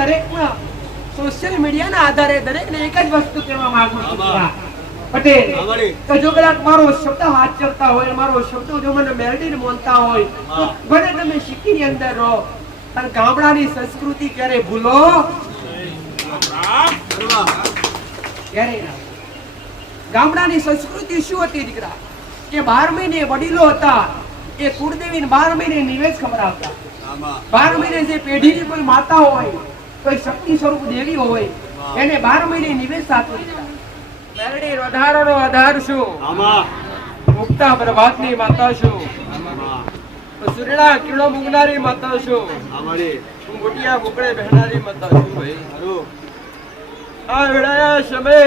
દરેકમાં સોશિયલ મીડિયાના આધારે દરેકને એક જ વસ્તુ કહેવા માંગુ છું પટેલ કે જો કદાચ મારો શબ્દ વાંચતા હોય, મારો શબ્દ જો મને મેલડીને બોલતા હોય તો ભલે તમે સિટીની અંદર રહો અને ગામડાની સંસ્કૃતિ ક્યારે ભૂલો ક્યારે ના. ગામડાની સંસ્કૃતિ શું હતી દીકરા કે 12 મહિને વડીલો હતા એ કુળદેવીને 12 મહિને નિવેદ ખવડાવતા. 12 મહિને જે પેઢીની કોઈ માતા હોય, કોઈ શક્તિ સ્વરૂપ દેવી હોય એને 12 મહિને નિવેદ આપતું. મેલડી વધારાનો આધાર શું? મુક્તા પ્રભાતની માતા છું, સુરડા કિલો મુગનારી માતા છું, ગોટિયા મુકડે બહેનારી માતા છું. ભાઈ આ વેળાયા સમય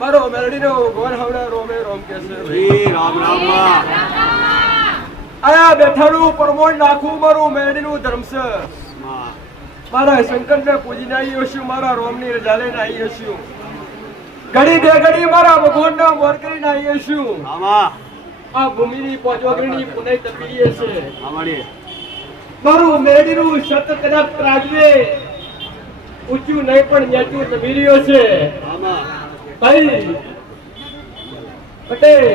મારો મેલડીનો ગોર હવડા રોમે રોમ કેસે ભાઈ રામ રામ. આયા બેઠાનું પરમોણ નાખું મારું મેલડીનું ધર્મ છે. મારા શંકરને પૂજીને આવી હશું, મારા રોમની રજા લઈને આવી હશું, ઘડી બે ઘડી મારા ભગવાનના મોર કરીને આવી હશું. આ ભૂમિની પોજોગરીની પુનઃ તપીએ છે મારું મેલડીનું સત કદાચ રાજવે ઊંચું નહીં પણ નેચું તબીરીઓ છે. ભાઈ પટેલ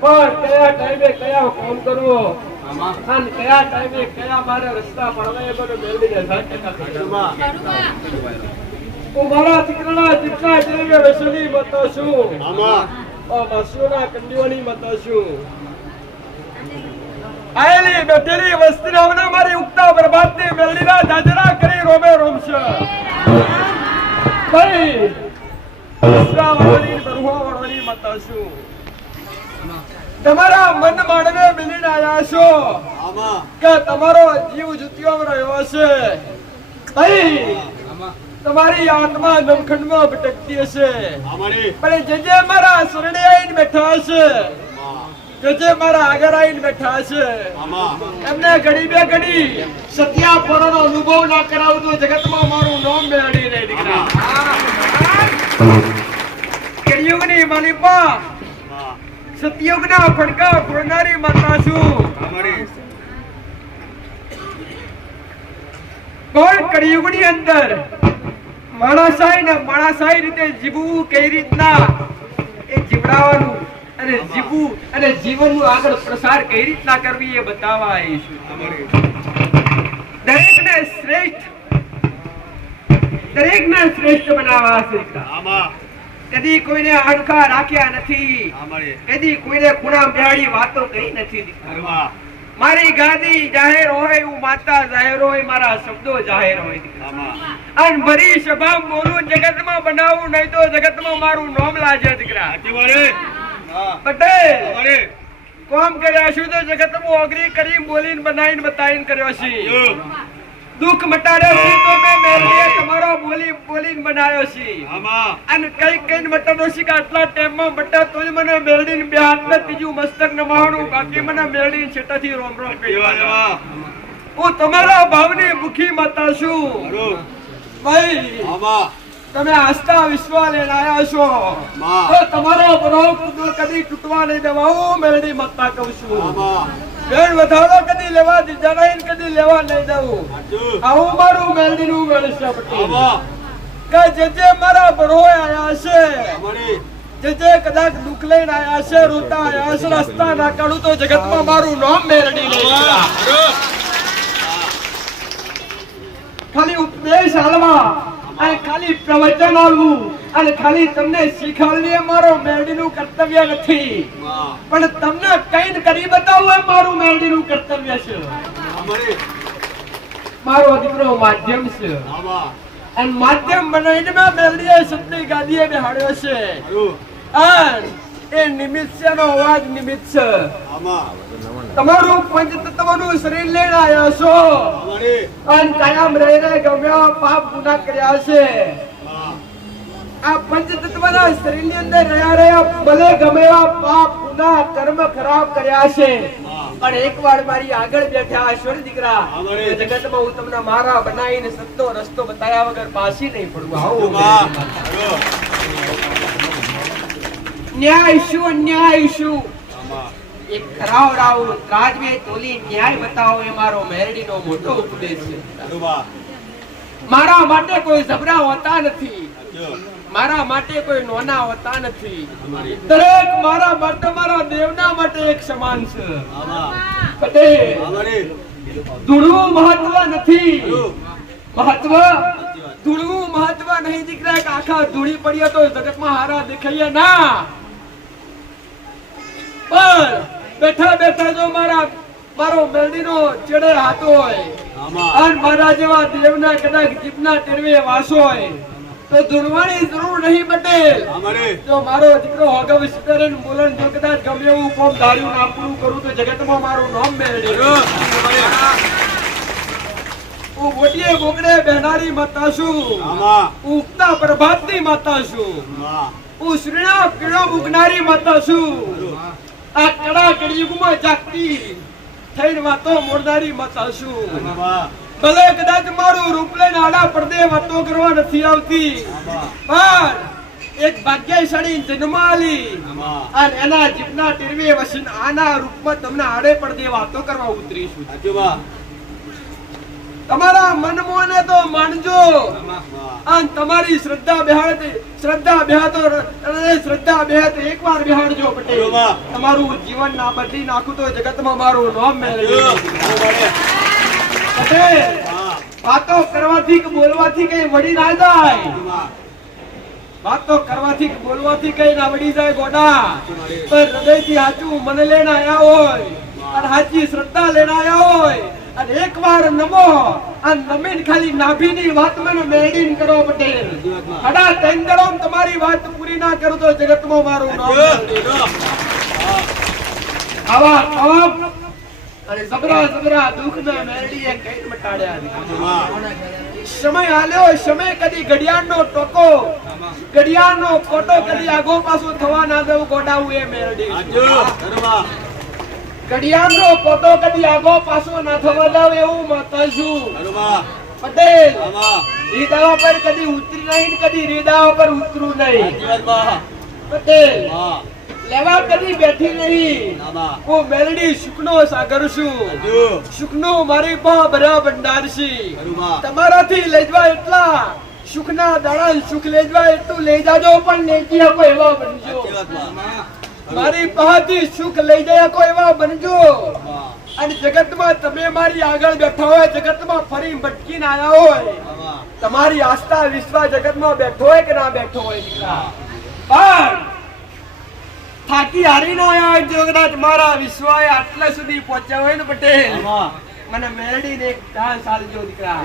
પણ કયા ટાઈમે કયા કામ કરવો અને કયા ટાઈમે કયા મારે રસ્તા પડવા એ બધું મેળવીને 100% હું મારા દીકરાના જેટલા દ્રવ્ય વસૂલી મતો છું, માસુના કંડીઓની મતો છું. આયેલી બેઠેલી વસ્તી નામના મારી ઉગતા બરબાદની મેળવીના જાજરા કરી રોમે રોમ છે. ભાઈ વડવાની મતો છું. તમારા મન માનવે મિલીને આવ્યા છો કે તમારો જીવ જુતિયો રહ્યો છે. ભાઈ તમારી આત્મા નમખંડમાં ભટકતી હશે પણ જે મારા શરણે આવીને બેઠા હશે, જે મારા આગળ આવીને બેઠા હશે એમને ઘડી બે ઘડી સત્યાપરનો અનુભવ ના કરાવતો જગતમાં મારું નામ મેળવી નહીં દીકરા. કળિયુગની માલિપા સતયુગના ફડકા ફોડનારી માતા છું. પણ કળિયુગની અંદર માણસાઈ રીતે જીવવું કઈ રીતના એ જીવડાવવાનું અને જીવવું અને જીવનનું આગળ પ્રસાર કઈ રીતના કરવી એ બતાવવા આવી છું. દરેકને શ્રેષ્ઠ બનાવવા છે. કદી કોઈને આડખા રાખ્યા નથી, કદી કોઈને ખૂણા બેહાડી વાતો કરી નથી. મારી ગાદી જાહેર હોય, હું માતા જાહેર હોય, મારા શબ્દો જાહેર હોય. અને ભરી સભા બોલું જગતમાં બનાવું નહીં તો જગતમાં મારું નામ લાજે દીકરા. પટેલ કોમ કર્યા છું તો જગતમાં ઓગરી કરી બોલીને બનાવીને બતાવીને કર્યો છે. દુઃખ મટાડ્યો છે તો મેં મેલડીએ તમારો બોલીને બનાવ્યો છે. અને કઈ મટાડો છે કે આટલા ટાઈમમાં મટા તો મને મેલડીને બે હાથમાં ત્રીજું મસ્તક નમાવાનું, બાકી મને મેલડીને છેટાથી રોમ રોમ કહ્યું. હું તમારા ભાવની મુખી માતા છું. ભાઈ તમે આસ્થા વિશ્વાસ લઈને આવ્યા છો તો તમારો બરોબ કદી તૂટવા નહીં દેવા હું મેલડી માતા કહું છું. બેન વધારો કદી લેવા દીધા નહીં, કદી લેવા નહીં દઉં. આવું મારું મેલડીનું વેળશે કે જે મારા બરોય આયા છે, જે કદાચ દુઃખ લઈને આયા છે, રોતા આયા છે, રસ્તા ના કાઢું તો જગતમાં મારું નામ મેલડી નહીં. ખાલી ઉપદેશ હાલવા અને ખાલી પ્રવચન આલવું અને ખાલી તમને શીખવાડવી એ મારો મેલડીનું કર્તવ્ય નથી, પણ તમને કઈ કરી બતાવવું એ મારું મેલડીનું કર્તવ્ય છે. મારો દીકરો માધ્યમ છે અને માધ્યમ બનાવીને મેં મેલડીએ સતની ગાદીએ બેહાડ્યો છે. એ નિમિત્ત છે, એનો અવાજ નિમિત્ત છે. તમારું પંચતત્વનું શરીર લઈને આવ્યા છો અને કાયમ રહીને ગમ્યા પાપ ગુના કર્યા છે. આ પંચતત્વના શરીરની અંદર રહ્યા ભલે ગમે એવા પાપ ગુના કર્મ ખરાબ કર્યા છે પણ એકવાર મારી આગળ બેઠા ઈશ્વર દીકરા જગતમાં હું તમને મારા બનાવીને સત્તો રસ્તો બતાવ્યા વગર પાછી નહીં પડું. આવું ન્યાય શું અન્યાય શું એક ખરાવડાવું ત્રાજવે તોલી ન્યાય બતાવો એ મારો મેરડીનો મોટો ઉપદેશ છે. મારા માટે કોઈ જબરા હોતા નથી, મારા માટે કોઈ નોના હોતા નથી. દરેક મારા માટે મારા દેવના માટે એક સમાન છે. ધૂળવું મહત્વ નથી, મહત્વ ધૂળવું મહત્વ નહીં દીકરા. કે આખા ધૂળી પડીએ તો જગતમાં હારા દેખાઈએ ના, પણ બેઠા બેઠા જો મારો મેરડીનો ચેડે હાથ હોય અને મારા જેવા દેવના કદાચ જીભના ટેરવે વાસ હોય તો ધૂળવાની જરૂર નહીં પટેલ. જો મારો દીકરો હોગવ સિતરેન બોલન જો કદાચ ગમે એવું કોમ ધાર્યું ના પૂરું કરું તો જગતમાં મારું નામ મેળવી. હું ગોટીએ બોકડે બેનારી માતા છું, ઉગતા પ્રભાતની માતા છું, હું શ્રીણા પીળો ઉગનારી માતા છું. આ કડા કળિયુગમાં જાગતી થઈને વાતો મોરનારી માતા છું. ભલે કદાચ મારું રૂપ લઈને આડા પડદે વાતો કરવા નથી આવતી, પણ એક ભાગ્યશાળી જન્મ આલી અને એના જીવના ટેરવે વસીને આના રૂપમાં તમને આડે પડદે વાતો કરવા ઉતરીશું. તમારા મનમોને તો માનજો અને તમારી શ્રદ્ધા બેહાતો એકવાર બેહાડજો પટેલ. તમારું જીવન ના બદલી નાખું તો જગતમાં મારું નામ મેળવ્યું. વાતો કરવાથી કે બોલવાથી કઈ વડી ના જાય, વાતો કરવાથી કે બોલવાથી કઈ ના વડી જાય ગોડા. પણ હૃદયથી સાચું મને લઈને આયા હોય અને સાચી શ્રદ્ધા લઈને આયા હોય અને એકવાર નમો અને નમીન ખાલી નાભીની વાત મને મેળવીને કરો પટેલ. હડા તેંદળોમ તમારી વાત પૂરી ના કરું તો જગતમાં મારું નામ આવા તપ અને જબરા દુઃખના મેરડીએ કઈ મટાડ્યા. સમય હાલ્યો, સમય કદી ઘડિયાળનો ટોકો, ઘડિયાળનો કોટો કદી આગો પાછો થવા ના દેવું ગોડાવું એ મેરડી. ઘડિયાળનો કોટો કદી આગો પાછો ના થવા દઉં એવું માતા છું પટેલ. રીદાવા પર કદી ઉતરી નહીં, કદી રીદાવા પર ઉતરું નહીં પટેલ. લેવા કદી બેઠી નહીં, હું મેલડી સુખનો સાગર છું, સુખનો મારી પા ભરા ભંડાર છે. તમારાથી લેજવા એટલા સુખના દાડા સુખ લેજવા એટલું લઈ જાજો, પણ લેજી હકો એવા બનજો. મારી પાસેથી સુખ લઈ જાય હકો એવા બનજો. અને જગતમાં તમે મારી આગળ બેઠા હોય, જગતમાં ફરી ભટકીને આવ્યા હોય, તમારી આસ્થા વિશ્વાસ જગતમાં બેઠો હોય કે ના બેઠો હોય દીકરા, પણ થાકી હારી ના આવ્યા જો કદાચ મારા વિશ્વાસ આટલા સુધી પહોંચ્યા હોય ને પટેલ, મને મેરડીને એક ચાન્સ આલજો દીકરા.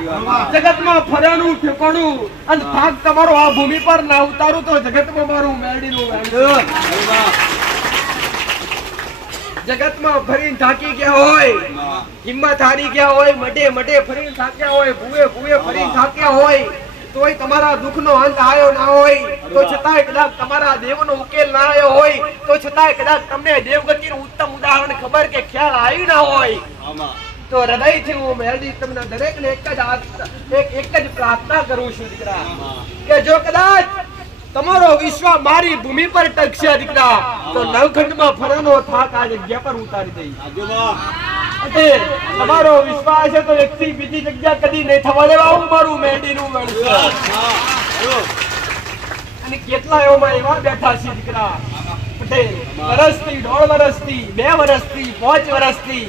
જગતમાં ફરવાનું ઠેકાણું અને થાક તમારો આ ભૂમિ પર ના ઉતારું તો જગતમાં મારું મેરડીનું જગતમાં ફરીને થાકી ગયા હોય, હિંમત હારી ગયા હોય, મઢે ફરીને થાક્યા હોય, ભૂવે ફરીને થાક્યા હોય, તોય તમારા દુઃખનો અંત આવ્યો ના હોય, તો છતાંય કદાચ તમારા દેવનો ઉકેલ ના આવ્યો હોય, તો છતાંય કદાચ તમને દેવગતિનું ઉત્તમ ઉદાહરણ ખબર કે ખ્યાલ આવ્યું ના હોય, તો હૃદયથી હું મેરડી તમને દરેકને એક જ પ્રાર્થના કરું છું દીકરા, કે જો કદાચ તમારો વિશ્વાસ મારી ભૂમિ પર ટકશે દીકરા, તો નવખંડમાં ફરવાનો થાક આ જગ્યા પર ઉતારી દઈ. તમારો વિશ્વાસ છે તો એકથી બીજી જગ્યા કદી નહીં થવા દેવા. હું મારું મેરડીનું મળશે. અને કેટલા એવા બેઠા છે દીકરા પટેલ, વર્ષથી 1.5 વર્ષથી 2 વર્ષથી 5 વર્ષથી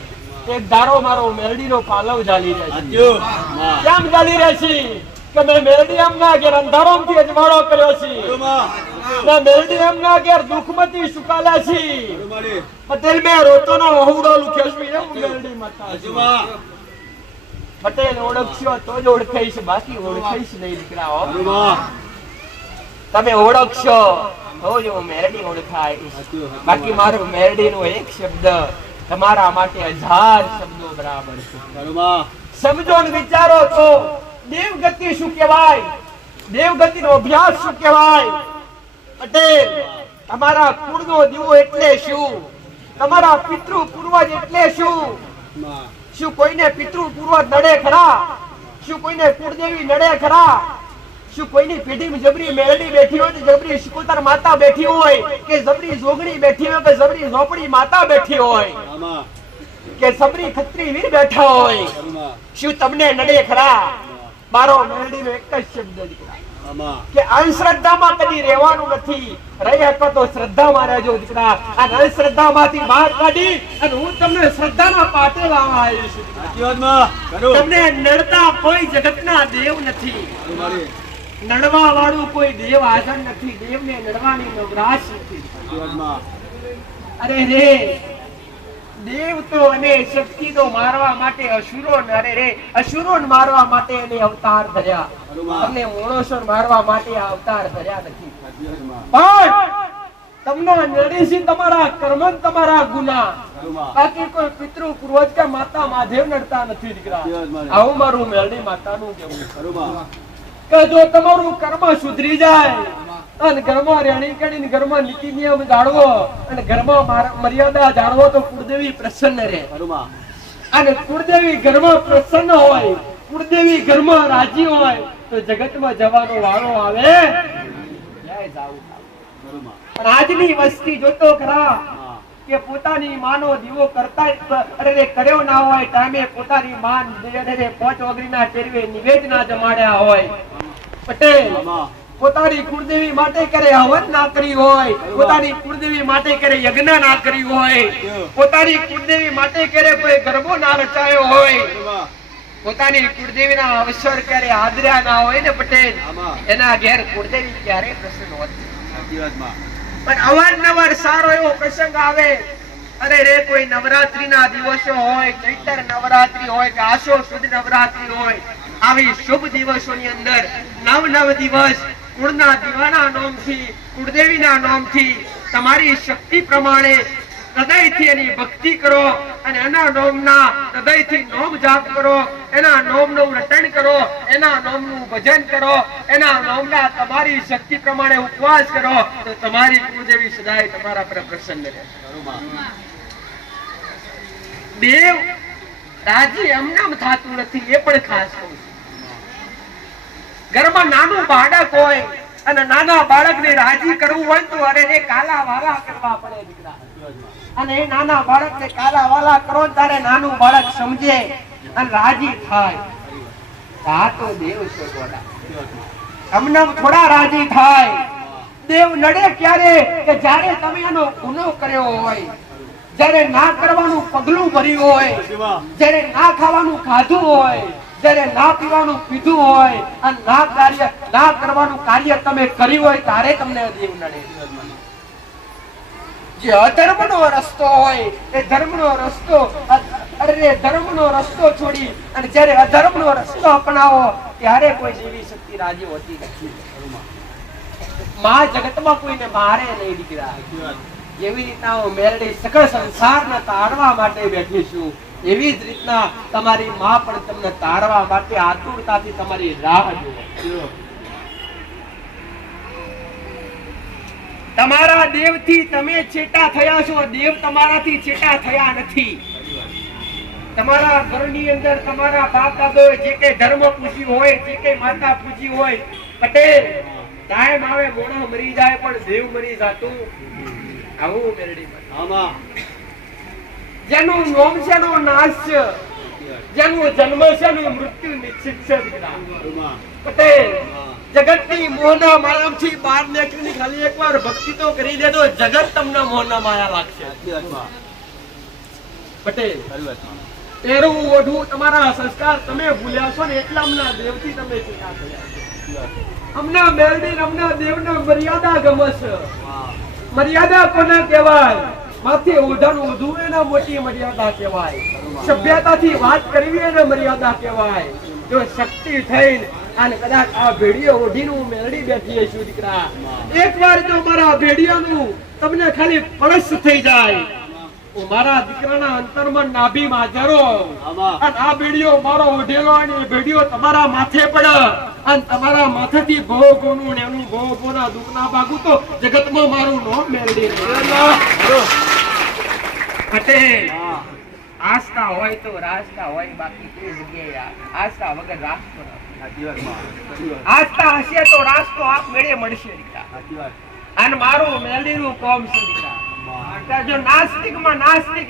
એક ધારો મારો મેરડીનો પાલવ ચાલી રહ્યા છે. કેમ ચાલી રહ્યા છે કે મેં મેરડી એમના ઘેર અંધારોમથી અજવાળો કર્યો છે, મેં મેરડી એમના ઘેર દુઃખમાંથી સુકાલા છે પટેલ. મેં રોતોનો વહુડો લુખ્યો છું એવું મેરડી માતા છું પટેલ. ઓળખશો તો જ ઓળખાઈશ, બાકી ઓળખાઈશ નહીં દીકરા. તમે ઓળખશો તો જ હું મેરડી ઓળખાઈશ, બાકી મારું મેરડીનો એક શબ્દ તમારા માટે 1000 શબ્દો બરાબર છે. સમજો ને વિચારો તો દેવગતિ શું કહેવાય, દેવગતિનો અભ્યાસ શું કહેવાય પટેલ. તમારા કુળનો દીવો એટલે શું, તમારા પિતૃ પૂર્વજ એટલે શું? શું કોઈને પિતૃ પૂર્વજ નડે ખરા? શું કોઈને કુળદેવી નડે ખરા? શું કોઈની પેઢીમાં જબરી મેલડી બેઠી હોય, જબરી શિકોતર માતા બેઠી હોય, કે જબરી જોગણી બેઠી હોય, કે જબરી ઝોપડી માતા બેઠી હોય, કે જબરી ખત્રી વીર બેઠા હોય, શું તમને નડે ખરા? મારો મેલડીનો એક જ શબ્દ દીકરા કે અંધશ્રદ્ધામાં કદી રહેવાનું નથી. રહી શકો તો શ્રદ્ધામાં રહેજો દીકરા. આ અંધશ્રદ્ધામાંથી બહાર કાઢી અને હું તમને શ્રદ્ધાના પાટે લાવવા આવ્યો છું દીકરા. તમને નડતા કોઈ જગતના દેવ નથી, નડવા વાળું કોઈ દેવ હાજર નથી, દેવને નડવાની નવરાશ નથી. અરે રે દેવ તો અને શક્તિ તો મારવા માટે અસુરો, અરે રે અસુરો મારવા માટે એને અવતાર ધર્યા, અને મોણસો મારવા માટે આ અવતાર ધર્યા નથી. પણ તમને નડે છે તમારા કર્મ, તમારા ગુના, બાકી કોઈ પિતૃ પૂર્વજ કે માતા મહાદેવ નડતા નથી દીકરા. આવું મારું મેલડી માતાનું કહેવું કે જો તમારું કર્મ સુધરી જાય અને ઘરમાં રહેણી કરીને ઘરમાં નીતિ નિયમ જાળવો અને ઘરમાં મર્યાદા જાળવો તો કુળદેવી પ્રસન્ન રહે. અને કુળદેવી ઘરમાં પ્રસન્ન હોય, કુળદેવી ઘરમાં રાજી હોય તો જગતમાં જવાનો વારો આવે. પણ આજની વસ્તી જોતો ખરા કે પોતાની માનો દીવો કરતા અરે કર્યો ના હોય, ટાઈમે પોતાની માન 5 વગરીના ટેરવે નિવેદના જમાડ્યા હોય. પટેલ પોતાની કુળદેવી માટે કરે હવન ના કરી હોય, પોતાની કુળદેવી માટે કરે યજ્ઞ ના કરી હોય, પોતાની કુળદેવી માટે કરે કોઈ ગરબો ના રચાયો હોય, પોતાની કુળદેવીના અવસર ક્યારે આદર્યા ના હોય ને પટેલ, એના ઘેર કુળદેવી ક્યારે પ્રસન્ન હોતી. પણ અવારનવાર સારો એવો પ્રસંગ આવે, અરે રે કોઈ નવરાત્રીના દિવસો હોય, ચૈત્ર નવરાત્રી હોય કે આસો સુદ નવરાત્રી હોય, આવી શુભ દિવસોની અંદર 9 દિવસ કુળના દીવાના નામથી, કુળદેવીના નામથી તમારી શક્તિ પ્રમાણે હૃદયથી એની ભક્તિ કરો અને એના નામના હૃદયથી નામ જાપ કરો, એના નામનું રટણ કરો, એના નામનું ભજન કરો, એના નામના તમારી શક્તિ પ્રમાણે ઉપવાસ કરો તો તમારી કુળદેવી સદાય તમારા પર પ્રસન્ન રહે. દેવ રાજી એમનામ થતું નથી, એ પણ ખાસ કહું છું. ઘરમાં નાનું બાળક હોય અને નાના બાળકને રાજી કરવું હોય તો અરે એ કાલા વાલા કરવા પડે દીકરા. અને એ નાના બાળકને કાલા વાલા કરો ત્યારે નાનું બાળક સમજે અને રાજી થાય. આ તો દેવ છે ગોડા, અમને થોડા રાજી થાય. દેવ નડે ક્યારે કે જ્યારે તમે એનો ગુનો કર્યો હોય, જ્યારે ના કરવાનું પગલું ભર્યું હોય, જ્યારે ના ખાવાનું ખાધું હોય, જ્યારે ના પીવાનું પીધું હોય અને ના કરવાનું કાર્ય તમે કર્યું હોય ત્યારે તમને દેવ નડે. જે અધર્મનો રસ્તો હોય એ ધર્મનો રસ્તો, અરે ધર્મનો રસ્તો છોડી અને જ્યારે અધર્મનો રસ્તો અપનાવો ત્યારે કોઈ દેવી શક્તિ રાજી હોતી નથી. માં જગતમાં કોઈને મારે નહીં દીકરા. જેવી રીતના હું મેલડી સકળ સંસારને તારવા માટે બેઠી છું, એવી જ રીતના તમારી માં પણ તમને તારવા માટે આતુરતાથી તમારી રાહ જુએ. તમારા દેવથી તમે છેટા થયા છો, દેવ તમારાથી છેટા થયા નથી. તમારા ઘરની અંદર તમારા બાપ દાદાએ જે કઈ ધર્મ પૂજ્યું હોય, જે કઈ માતા પૂજી હોય, પટેલ ટાઈમ આવે મોણો મરી જાય પણ દેવ મરી જાતું. આવું મેરડી જેનું નામ છે નો નાશ છે, જેનું જન્મ છે નું મૃત્યુ નિશ્ચિત છે. પટેલ જગતની મોહના માયાથી બહાર નીકળીને ખાલી એકવાર ભક્તિ તો કરી દેજો, જગત તમને મોહના માયા લાગશે. પટેલ તેરું ઓઢું તમારા સંસ્કાર તમે ભૂલ્યા છો ને એટલા અમના દેવથી તમે છૂટા થયા. અમના મેલડી અમના દેવના મર્યાદા ગમે છે. મર્યાદા કોને કહેવાય? માથે ઓઢાનું ઓઢવું એને મોટી મર્યાદા કહેવાય. સભ્યતાથી વાત કરવી એને મર્યાદા કહેવાય. જો શક્તિ થઈને અને કદાચ આ ભેડીઓ ઓઢીને હું મેલડી બેઠી છું દીકરા, એકવાર જો મારા ભેડીઓનું તમને ખાલી પરસ થઈ જાય, મારા દીકરાના અંતરમાં નાભી માજરો અને આ ભેડીઓ મારો ઓઢેલો અને ભેડીઓ તમારા માથે પડે અને તમારા માથેથી ભોગોનું ને એનું ભોગોના દુઃખના ભાગું તો જગતમાં મારું નામ મેલડી. પટેલ આસ્થા હોય તો રાસ્તા હોય, બાકી કોઈ જગ્યાએ આસ્થા વગર રાસ્તો નથી. આસ્થા હશે તો રાસ્તો આપ મેળે મળશે દીકરા. અને મારું મેલડીનું કોમ છે દીકરા. જો નાસ્તિકમાં નાસ્તિક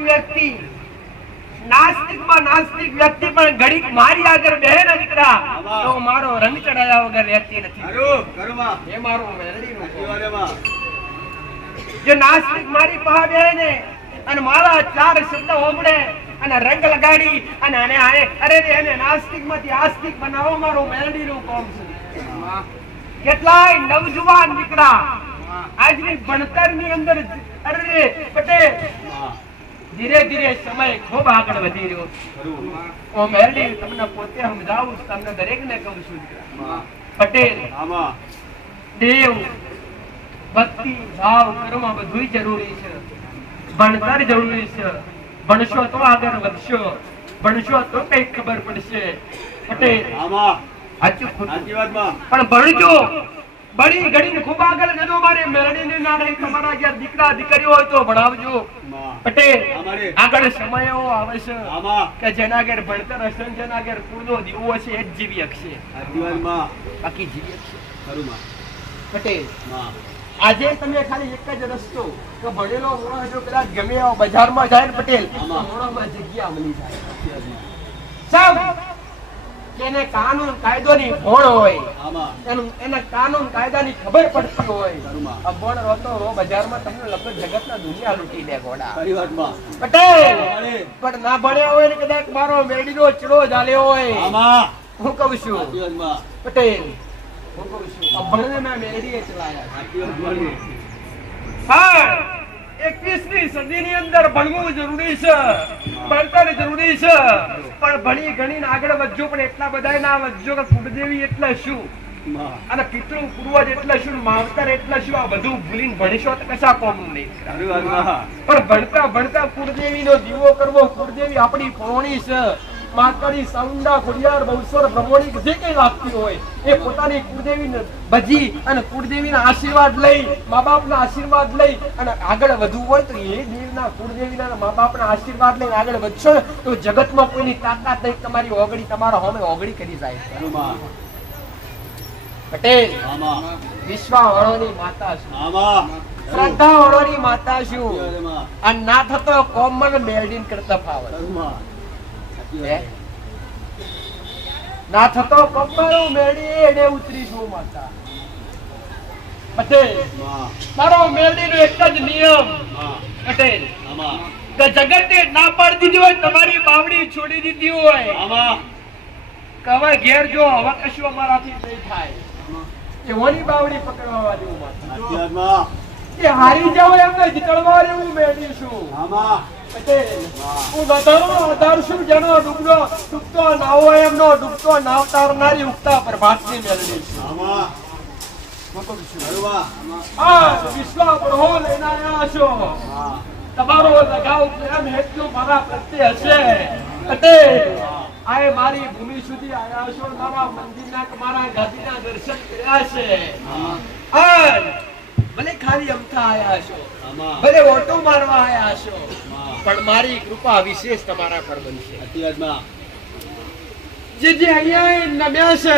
વ્યક્તિ પણ ઘડીક મારી આગળ બેહે ને દીકરા તો મારો રંગ ચડાયા વગર રહેતી નથી. એ મારું મેલડીનું કોમ. જો નાસ્તિક મારી પાસે બેહે ને અને મારા ચાર શબ્દ હોંભળે અને રંગ લગાડી અને અરે એને નાસ્તિક માંથી આસ્તિક બનાવો મારું મેલડીનું કોમ છે. કેટલાય નવજુવાન દીકરા આજની ભણતરની અંદર અરે પટેલ ધીરે ધીરે સમય ખૂબ આગળ વધી રહ્યો છે. હું મેલડી તમને પોતે સમજાવું છું, તમને દરેકને કહું છું દીકરા. પટેલ દેવ ભક્તિ ભાવ કર્મ બધું જરૂરી છે. ભણતર જરૂરી છે. ભણશો તો આગળ વધશો, ભણશો તો કઈક ખબર પડશે. પટેલ પણ ભણજો, ભણી ઘડીને ખૂબ આગળ જજો. મારે મેળડીને ના રહી તમારા ઘેર દીકરા દીકરીઓ હોય તો ભણાવજો. પટેલ આગળ સમય એવો આવે છે કે જેના ઘેર ભણતર હશે ને જેના ઘેર કુળનો દીવો હશે એ જ જીવી શકશે, બાકી જીવી શકશે. પટેલ આજે તમે ખાલી એક જ રસ્તો કે ભણેલો મોણસ જો કદાચ ગમે એવો બજારમાં જાય ને પટેલ મોણામાં જગ્યા મળી જાય. સૌ એને કાનૂન કાયદોની ભણ હોય, એને કાનૂન કાયદાની ખબર પડતી હોય. અભણ રોતો રો બજારમાં તમને લગભગ જગતના દુનિયા લૂંટી લે ઘોડા. પટેલ પણ ના ભણ્યા હોય ને કદાચ મારો મેડીનો ચડો ચાલ્યો હોય. હું કહું છું પટેલ, હું કહું છું અભણને મેં મેડીએ ચલાયા. 21મી સદીની અંદર ભણવું જરૂરી છે, ભણતર જરૂરી છે. પણ ભણી ગણીને આગળ વધજો, પણ એટલા બધા ના વધજો કે કુળદેવી એટલે શું અને પિતૃ પૂર્વજ એટલે શું, માવતર એટલે શું, આ બધું ભૂલીને ભણીશો તો કશા કોમનું નહીં. પણ ભણતા ભણતા કુળદેવીનો દીવો કરવો. કુળદેવી આપણી પૌણી છે. માકડી સાઉન્ડા ખોડિયાર બહુસર બ્રહ્મણિક જે કઈ લાગતી હોય એ પોતાની કુળદેવીને ભજી અને કુળદેવીના આશીર્વાદ લઈ, મા બાપના આશીર્વાદ લઈ અને આગળ વધવું હોય તો એ દેવના કુળદેવીના મા બાપના આશીર્વાદ લઈને આગળ વધશો ને તો જગતમાં કોઈની તાકાત નહીં તમારી ઓગળી તમારા હોમે ઓગળી કરી જાય. પટેલ વિશ્વાવળોની માતા છું, શ્રદ્ધાવળોની માતા છું. અને ના થતો કોમન મેલડીન કરતા ફાવર ના થતો કમ્બાળો મેળી એને ઉતરી છું માતા. પટેલ મારો મેળડીનો એક જ નિયમ પટેલ કે જગતે ના પાડી દીધી હોય, તમારી બાવડી છોડી દીધી હોય કે હવે ઘેર જો હવે કશું અમારાથી નહીં થાય એવોની બાવડી પકડવા વાળી માતા. કે હારી જાવ એમને જીતળવા એવું મેળડી છું. હું નદરનો આધાર છું જેનો ડૂબતો નાવો એમનો ડૂબતો નાવતારનારી ઉગતા પ્રભાતની મેળવી છું. વિશ્વ બળો લઈને આવ્યા છો. તમારો લગાવ પ્રેમ એટલું મારા પ્રત્યે હશે. આ મારી ભૂમિ સુધી આવ્યા છો, મારા મંદિરના મારા ગાદીના દર્શન કર્યા છે. ભલે ખાલી અમથા આયા છો, ભલે ઓટો મારવા આયા છો, પણ મારી કૃપા વિશેષ તમારા પર બનશે. જે અહીંયા નમ્યા છે,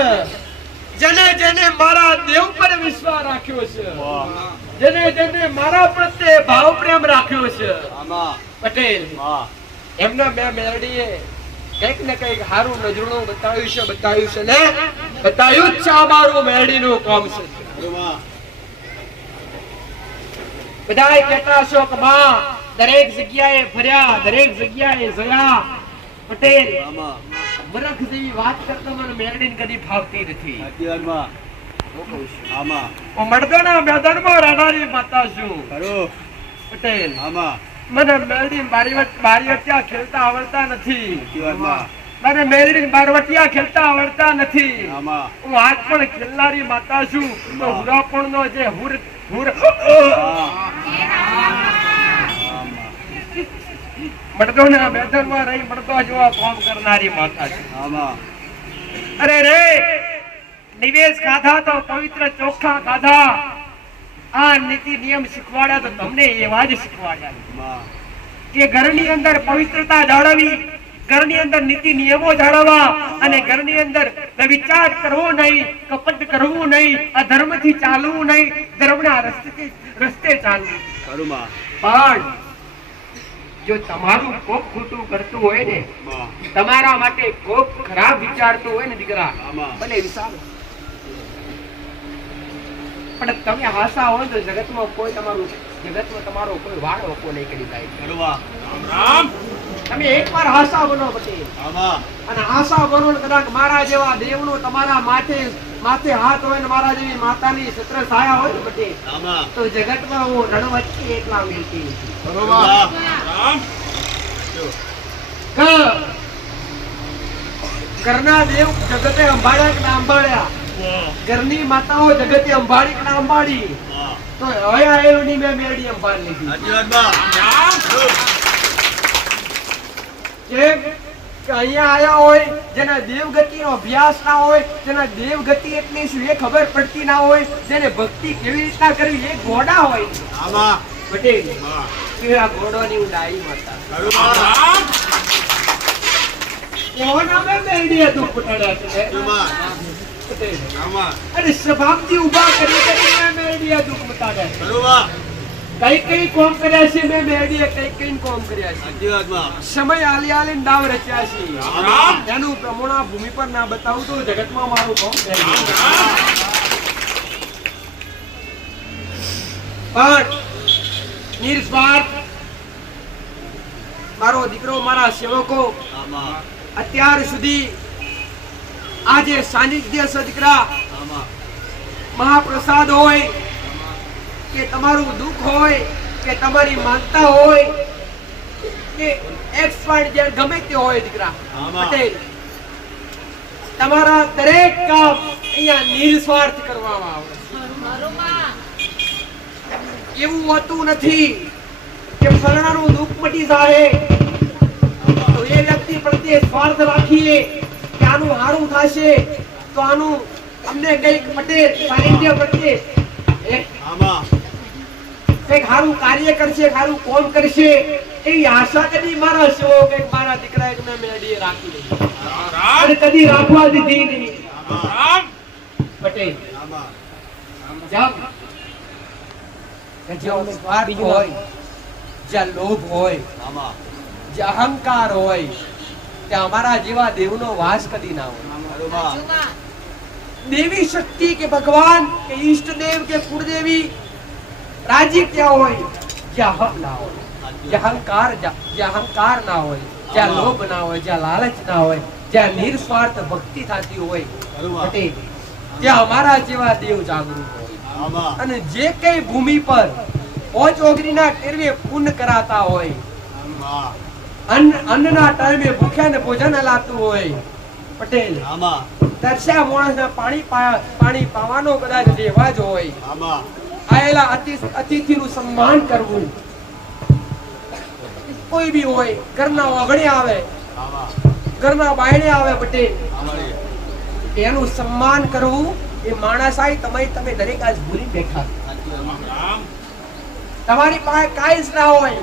જેને જેને મારા દેવ પર વિશ્વાસ રાખ્યો છે, જેને જેને મારા પ્રત્યે ભાવ પ્રેમ રાખ્યો છે પટેલ, એમના બે મેરડીએ કઈક ને કઈક સારું નજરણું બતાવ્યું છે ને બતાવ્યું જ છે. આ મારું મેરડીનું કામ છે. બધાય કહેતા છો કે માં દરેક જગ્યાએ ફર્યા, દરેક જગ્યાએ જોયા. પટેલ બરખ જેવી વાત કરતો મને મેરડીને કદી ફાવતી નથી. હું મર્દના મેદાનમાં રહેનારી માતા છું પટેલ. મને મેરડી બારીવટિયા ખેલતા આવડતા નથી. મને મેરડી બારવટિયા ખેલતા આવડતા નથી. હું આજ પણ ખેલનારી માતા છું. તો હુરાપણ નો જે હુર મર્દોના મેદાનમાં રહી મર્દો જેવા કામ કરનારી માતા છે. અરે રે નિવેશ ખાધા તો પવિત્ર ચોખ્ખા ખાધા. આ નીતિ નિયમ શીખવાડ્યા તો તમને એવા જ શીખવાડ્યા કે ઘરની અંદર પવિત્રતા જાળવી, ઘરની અંદર નીતિ નિયમો જાળવવા અને ઘરની અંદર વિચાર કરવો નહીં, કપટ કરવું નહીં, અધર્મથી ચાલવું નહીં, ધર્મના રસ્તે ચાલવું. પણ જો તમારું કોક ખોટું કરતું હોય ને, તમારા માટે કોક ખરાબ વિચારતું હોય ને દીકરા, ભલે વિચારો, પણ તમે હાસા હોય તો જગતમાં તમારો કોઈ વાળ ઓકો નહીં કરી જાય. તમે એકવાર હાસા બનો પટેલ, અને હાસા બનો ને કદાચ મારા જેવા દેવનો તમારા માથે હાથ હોય ને મારા જેવી માતાની છત્ર છાયા હોય ને પટેલ, તો જગતમાં હું રણવચ્ચે એકલા મિલતી નથી. ઘરના દેવ જગતે અંબાળ્યા કે ના અંબાળ્યા, ઘરની માતાઓ જગતે અંબાળી કે ના અંબાળી, તો હવે આયેલું મેં મેરડી અંબાળી લીધી. કે અહીંયા આયા હોય જેના દેવગતિનો અભ્યાસ ના હોય, જેના દેવગતિ એટલી શું એ ખબર પડતી ના હોય, જેને ભક્તિ કેવી રીતના કરવી એ ઘોડા હોય. પટેલ આ ઘોડોની ઊંડાઈ માતા કોના મેં મેરડી હતું પટાડ્યા છે. અરે સભામથી ઉભા કરી મેરડી હતું પટાડ્યા. કઈ કોમ કર્યા છે મેં મેરડીએ, કઈ કોમ કર્યા છે. સમય આલી આલીને દાવ રચ્યા છે. એનું પ્રમાણ ભૂમિ પર ના બતાવું તો જગતમાં મારું કોમ પણ નિર્સ્વાર્થ મારો દીકરો, મારા સેવકો અત્યાર સુધી આજે સાનિધ્ય સદીકરા મહાપ્રસાદ હોય કે તમારું દુઃખ હોય કે તમારી માનતા હોય કે એક્સપર્ટ ગમે તે હોય દીકરા પટેલ, તમારા દરેક કામ અહીંયા નિસ્વાર્થ કરવામાં આવે. એવું હોતું નથી કે ફલાણાનું દુઃખ મટી જાય તો એ વ્યક્તિ પ્રત્યે સ્વાર્થ રાખીએ કે આનું સારું થશે, તો આનું અમને કઈક પટેલ સાનિધ્ય પ્રત્યે કઈક સારું કાર્ય કરશે, સારું કોમ કરશે એવી આશા કદી મારા સેવક કે મારા દીકરા એક મેં મેરડીએ રાખી લીધી અને કદી રાખવા દીધી નહીં. પટેલ જ્યાં સ્વાર્થ હોય, જ્યાં લોભ હોય, જ્યાં અહંકાર હોય, ત્યાં અમારા જેવા દેવનો વાસ કદી ના હોય. દેવી શક્તિ કે ભગવાન કે ઈષ્ટદેવ કે કુળદેવી રાજી ક્યાં હોય? જ્યાં હક ના હોય, જ્યાં અહંકાર ના હોય, જ્યાં લોભ ના હોય, જ્યાં લાલચ ના હોય, જ્યાં નિર્સ્વાર્થ ભક્તિ થતી હોય, ત્યાં અમારા જેવા દેવ જાગૃત હોય. અને જે કઈ ભૂમિ પર પોચ ઓગરીના ટેરવે પુણ્ય કરાતા હોય, અન્નના ટાઈમે ભૂખ્યાને ભોજન હલાતું હોય પટેલ, તરસ્યા માણસને પાણી પાવાનો કદાચ રિવાજ હોય, આયેલા અતિથિનું સન્માન કરવું, કોઈ બી હોય, ઘરના ઓગણે આવે, ઘરના બાયણે આવે પટેલ, એનું સન્માન કરવું એ માણસાઈ તમે દરેક આજ ભૂલી બેઠા. તમારી પાસે કાંઈ જ ના હોય,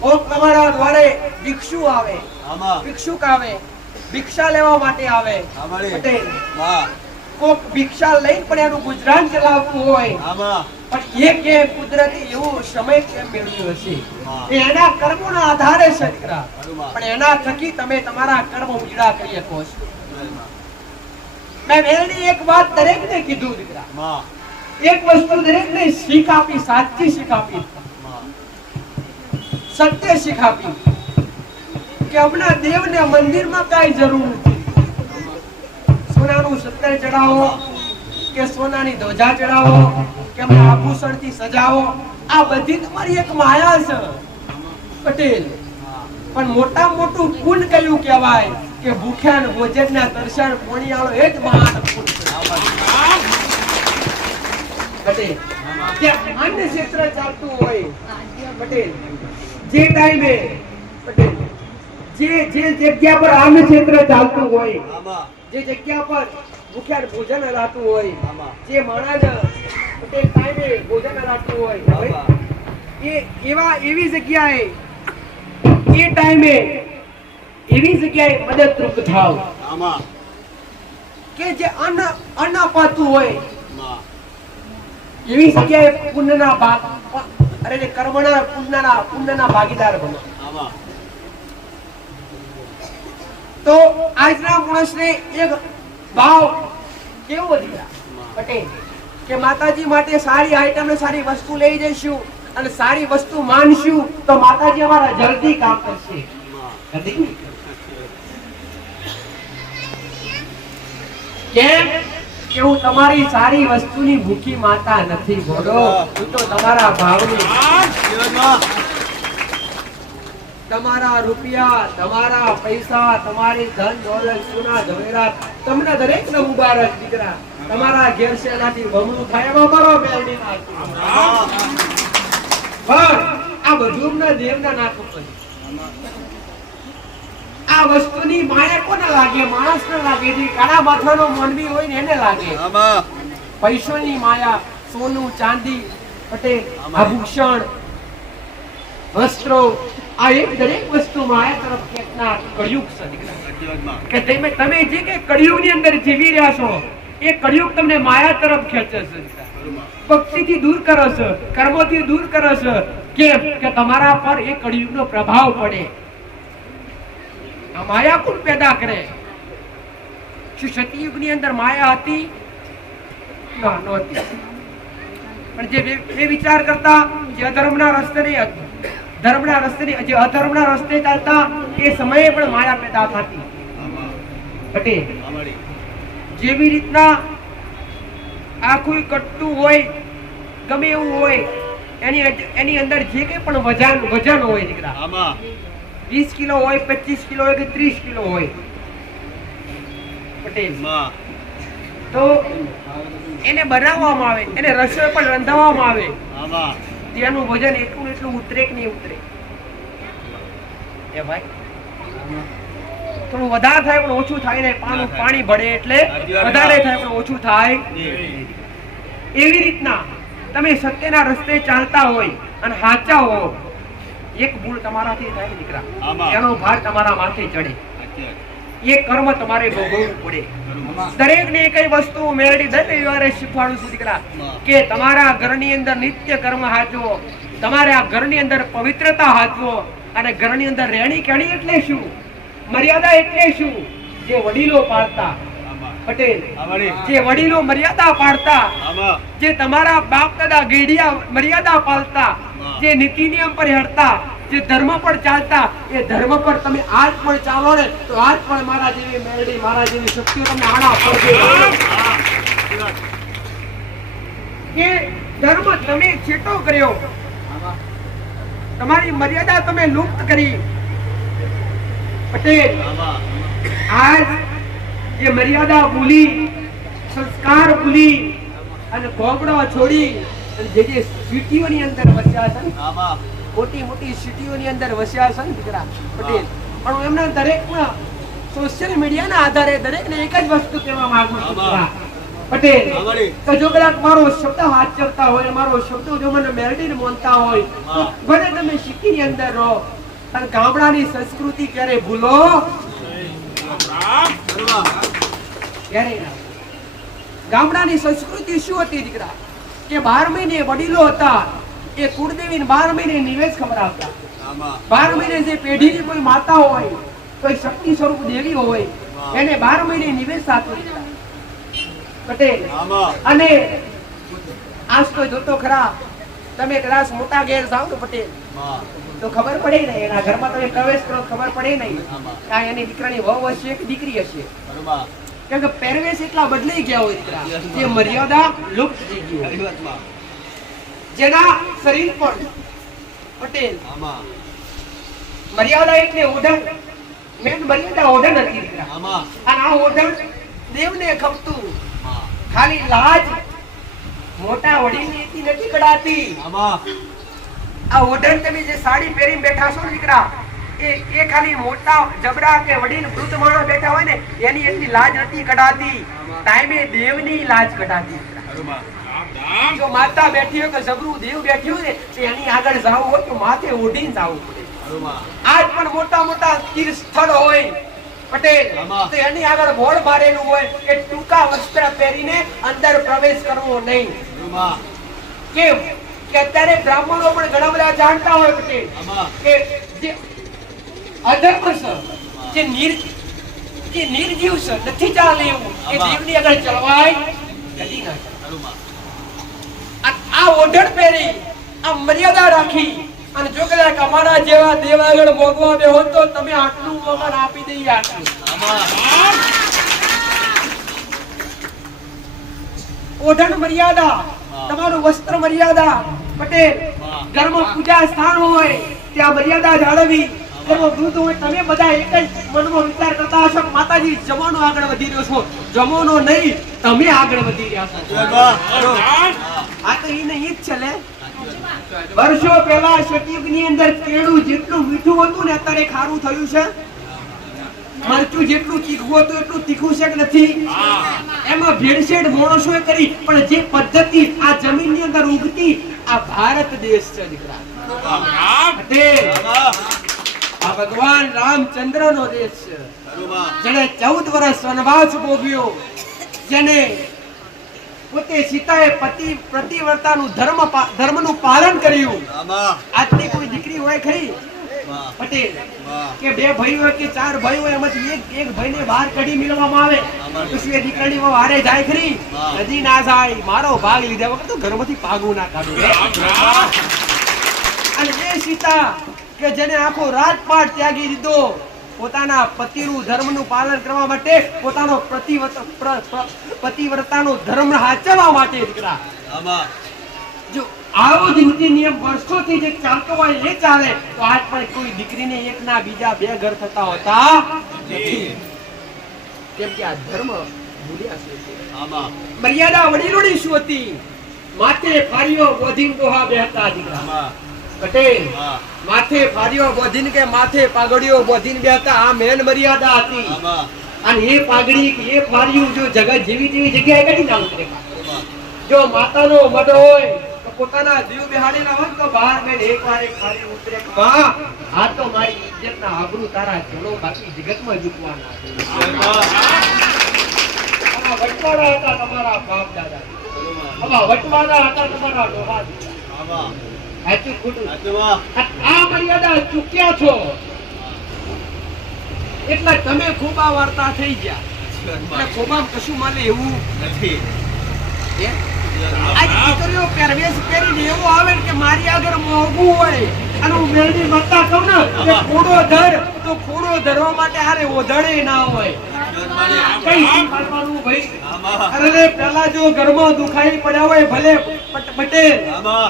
કોક તમારા દ્વારે ભિક્ષુ આવે, ભિક્ષુક આવે, ભિક્ષા લેવા માટે આવે પટેલ, કોક ભિક્ષા લઈને પણ એનું ગુજરાન ચલાવવું હોય, પણ એ કે કુદરતી એવો સમય કેમ મેળવ્યો હશે એના કર્મોના આધારે છે દીકરા. પણ એના થકી તમે તમારા કર્મ ઉજળા કરી શકો છો. મેં મેરડી એક વાત દરેકને કીધું દીકરા, એક વસ્તુ દરેકને શીખ આપી, સાચી શીખ આપી, સત્ય શીખ આપી કે હમણાં દેવને મંદિરમાં કાંઈ જરૂર નથી. સોનાનું સત્તર ચડાવો કે સોનાની ધ્વજા ચડાવો કે અમને આભૂષણથી સજાવો, આ બધી તમારી એક માયા છે પટેલ. પણ મોટા મોટું પુણ્ય કયું કહેવાય કે ભૂખ્યા ને ભોજનના તરસાણ પોણિયાળો એ જ મહાન પુણ્ય પટેલ. ત્યાં અન્ન ક્ષેત્ર ચાલતું હોય પટેલ, જે ટાઈમે પટેલ જે જગ્યા પર અન્ન ક્ષેત્ર ચાલતું હોય, જે જગ્યા પર ભૂખ્યા ભોજન હલાતું હોય, જે માણસ પટેલ ટાઈમે ભોજન હલાતું હોય, એવી જગ્યાએ એ ટાઈમે એવી જગ્યાએ મદદરૂપ થાવ કે જે અન્ન અપાતું હોય એવી જગ્યાએ પુણ્યના ભાગ પુણ્યના ભાગીદાર બનો. તો આજના માણસને એક ભાવ કેવો દીધા પટેલ કે માતાજી માટે સારી આઈટમ ને સારી વસ્તુ લઈ જઈશું અને સારી વસ્તુ માનશું તો માતાજી અમારા જલ્દી કામ કરશે. કેમ કે હું તમારી સારી વસ્તુની ભૂખી માતા નથી બોલો, હું તો તમારા ભાવની, તમારા રૂપિયા, તમારા પૈસા, તમારી ધન દોલત, સોના જવેરાત તમને દરેકને મુબારક દીકરા. તમારા ઘેર છે એનાથી બમણું થાય એમાં મારો મેળવી નાખો. પણ આ બધું દેવના નાખો. આ વસ્તુની માયા કોને લાગે? માણસને લાગે. જે કાળા માથાનો માનવી હોય ને એને લાગે. પૈસાની માયા, સોનું ચાંદી પટેલ, આભૂષણ, વસ્ત્રો, આ એક દરેક વસ્તુ માયા તરફ ખેંચનાર કળિયુગ છે દીકરા. કે તમે જે કે કળિયુગની અંદર જીવી રહ્યા છો એ કળિયુગ તમને માયા તરફ ખેંચે છે. ભક્તિથી દૂર કરે છે, કર્મોથી દૂર કરે છે. કેમ કે તમારા પર એ કળિયુગનો પ્રભાવ પડે. માયા કોણ પેદા કરે? શું સતયુગની અંદર માયા હતી? ના, નહોતી. પણ જે વિચાર કરતા જે અધર્મના રસ્તે નહીં, ધર્મના રસ્તે નહીં, જે અધર્મના રસ્તે ચાલતા એ સમયે પણ માયા પેદા થતી. પટેલ જેવી રીતના આખું કટતું હોય, ગમે એવું હોય, એની અંદર જે કંઈ પણ વજન હોય દીકરા, 20 કિલો હોય, 25 કિલો હોય કે 30 કિલો હોય પટેલ, તો એને બનાવવામાં આવે, એને રસોઈ પણ રંધાવવામાં આવે, તેનું વજન એટલું ઉતરે કે નહીં ઉતરે? એ ભાઈ થોડું વધારે થાય પણ ઓછું થાય ને, પાણી ભળે એટલે વધારે થાય પણ ઓછું થાય. એવી રીતના તમે સત્યના રસ્તે ચાલતા હોય અને સાચા હો, એક ભૂલ તમારાથી થાય દીકરા, એનો ભાર તમારા માથે ચડે, એ કર્મ તમારે ભોગવવું પડે. દરેકને કઈ વસ્તુ મેળવી દર રવિવારે શીખવાડું છું દીકરા કે તમારા ઘરની અંદર નિત્ય કર્મ હાચવો, તમારે આ ઘરની અંદર પવિત્રતા હાચવો. અને ઘરની અંદર રહેણી કહેણી એટલે શું, મર્યાદા એટલે શું? જે વડીલો પાડતા પટેલ, જે વડીલો મર્યાદા પાડતા, જે તમારા બાપ દાદા ગેડિયા મર્યાદા પાળતા, જે નીતિ નિયમ પર હેડતા, જે ધર્મ પર ચાલતા, એ ધર્મ પર તમે આજ પણ ચાલો ને તો આજ પણ મારા જેવી મેલડી, મારા જેવી શક્તિઓ તમને આણા પડશે. કે ધર્મ તમે છેટો કર્યો, તમારી મર્યાદા તમે લુપ્ત કરી પટેલ. આજ જે મર્યાદા ભૂલી, સંસ્કાર ભૂલી અને ગોબડો છોડી જે સિટીઓની અંદર વસ્યા છે, મોટી મોટી સિટીઓની અંદર વસ્યા છે ને દીકરા પટેલ. પણ હું એમના દરેકના સોશિયલ મીડિયાના આધારે દરેકને એક જ વસ્તુ કહેવા માંગુ છું પટેલ કે જો કદાચ મારો શબ્દ વાંચતા હોય, મારો શબ્દ જો મને મેલડીને માનતા હોય તો ભલે તમે સિટીની અંદર રહો, અને ગામડાની સંસ્કૃતિ ક્યારે ભૂલો ક્યારે ના. ગામડાની સંસ્કૃતિ શું હતી દીકરા કે 12 મહિને વડીલો હતા એ કુળદેવીને 12 મહિને નિવેદ ખવડાવતા. 12 મહિને જે પેઢીની કોઈ માતા હોય, કોઈ શક્તિ સ્વરૂપ દેવી હોય, એને 12 મહિને નિવેદ સાચવી પટેલ. અને આજ તો જોતો ખરા, તમે કદાચ મોટા ઘેર જાઓ ને પટેલ તો ખબર પડે ને, એના ઘરમાં તમે પ્રવેશ કરો ખબર પડે નહીં કે એની દીકરાની વહુ હશે કે દીકરી હશે. કેમ કે પહેરવેશ એટલા બદલાઈ ગયા હોય દીકરા, જે મર્યાદા લુપ્ત થઈ ગઈ હોય. જેના શરીર પર પટેલ મર્યાદા એટલે ઓઢણ, મેન મર્યાદા ઓઢણ હતી દીકરા. અને આ ઓઢણ દેવને ખપતું, ખાલી લાજ મોટા વડીલની એટલી નથી કડાતી. આ ઓઢણ તમે જે સાડી પહેરીને બેઠા છો દીકરા, એ ખાલી મોટા જબરા કે વડીલ વૃદ્ધ માણસ બેઠા હોય ને એની એટલી લાજ નથી કઢાતી, ટાઈમે દેવની લાજ કઢાતી. જો માતા બેઠી હોય કે જબરું દેવ બેઠી હોય ને તો એની આગળ જવું હોય તો માથે ઓઢીને જવું પડે. આજ પણ મોટા મોટા તીર્થ સ્થળ હોય પટેલ તો એની આગળ બોર્ડ મારેલું હોય કે ટૂંકા વસ્ત્ર પહેરીને અંદર પ્રવેશ કરવો નહીં. કેમ કે અત્યારે બ્રાહ્મણો પણ ઘણા બધા જાણતા હોય પટેલ કે જે અધર્મ છે, જે નિર્જીવ છે, નથી ચાલે એવું કે જીવની આગળ ચલવાય કદી ના ચાલે. આ ઓઢણ પહેરી આ મર્યાદા રાખી અને જો કદાચ અમારા જેવા દેવ આગળ મોગવા બે હોત તો તમે આટલું મોગન આપી દઈએ. આટલું ઓઢણ મર્યાદા, તમારું વસ્ત્ર મર્યાદા પટેલ. ઘરમાં પૂજા સ્થાન હોય ત્યાં મર્યાદા જાળવી. ઘરમાં વૃદ્ધ હોય, તમે બધા એક જ મનમાં વિચાર કરતા હશો કે માતાજી જમાનો આગળ વધી રહ્યો છો. જમાનો નહીં, તમે આગળ વધી રહ્યા છો. આ તો ઈ નહીં જ છે લે. વર્ષો પહેલા સતયુગની અંદર કેળું જેટલું મીઠું હતું ને અત્યારે ખારું થયું છે. મરચું જેટલું તીખું હતું એટલું તીખું છે કે નથી? એમાં ભેળસેળ માણસોએ કરી, પણ જે પદ્ધતિ આ જમીનની અંદર ઉગતી આ ભારત દેશ છે દીકરા. આ ભગવાન રામચંદ્રનો દેશ છે. જેને 14 વર્ષ વનવાસ ભોગવ્યો, જેને પોતે સીતાએ પ્રતિવ્રતાનું ધર્મનું પાલન કર્યું. આજની કોઈ દીકરી હોય ખરી પટેલ કે બે ભાઈ હોય કે ચાર ભાઈ હોય એમાંથી એક ભાઈને બહાર કાઢી મેળવવામાં આવે તો શું એ દીકરાની વહુ હારે જાય ખરી? કદી ના જાય. મારો ભાગ લીધા વગર તો ઘરમાંથી પાગું ના કાઢું. અને એ સીતા કે જેને આખો રાજપાટ ત્યાગી દીધો પોતાના પતિનું ધર્મનું પાલન કરવા માટે, પોતાનો પતિવ્રતાનો ધર્મ સાચવવા માટે દીકરા. જો આવો જ નીતિ નિયમ વર્ષોથી જે ચાલતો હોય એ ચાલે તો આજ પણ કોઈ દીકરીને એક ના બીજા બે ઘર થતા હોતા નથી. કેમ કે આ ધર્મ મર્યાદા વડીલોની શું હતી? માથે ફારીઓ બોધીન ડોહા બેહતા દીકરા પટેલ. માથે ફારીઓ બોધીન કે માથે પાઘડીઓ બોધીન બેહતા. આ મેન મર્યાદા હતી. અને એ પાઘડી એ ફારીઓ જો જગત જેવી જેવી જગ્યાએ કદી ના ઉતરે. જો માતાનો મઢ હોય તો પોતાના જીવ બેહાડીના હોય તો બહાર બેન એકવાર એક ફારી ઉતરે. માં આ તો મારી ઇજ્જતના આબરૂ તારા ચલો બાકી જગતમાં ઝૂકવાના. આ વટવાડા હતા તમારા બાપ દાદા. આ વટવાડા હતા તમારા ડોહા દીકરા. સાચું ખોટું? આ મર્યાદા ચૂક્યા છો એટલે તમે ખોબા વાર્તા થઈ ગયા. એટલે ખોબામાં કશું માને એવું નથી. આજ દીકરીઓ પહેરવેશ પહેરીને એવું આવે કે મારી આગળ મોંઘું હોય અને હું મેળવી મતતા કહું ને કે ખોડો ધર તો ખોડો ધરવા માટે હારે ઓધડે ના હોય. કઈ પાડવાનું ભાઈ? અરે પેલા જો ઘરમાં દુખાઈ પડ્યા હોય ભલે પટેલ,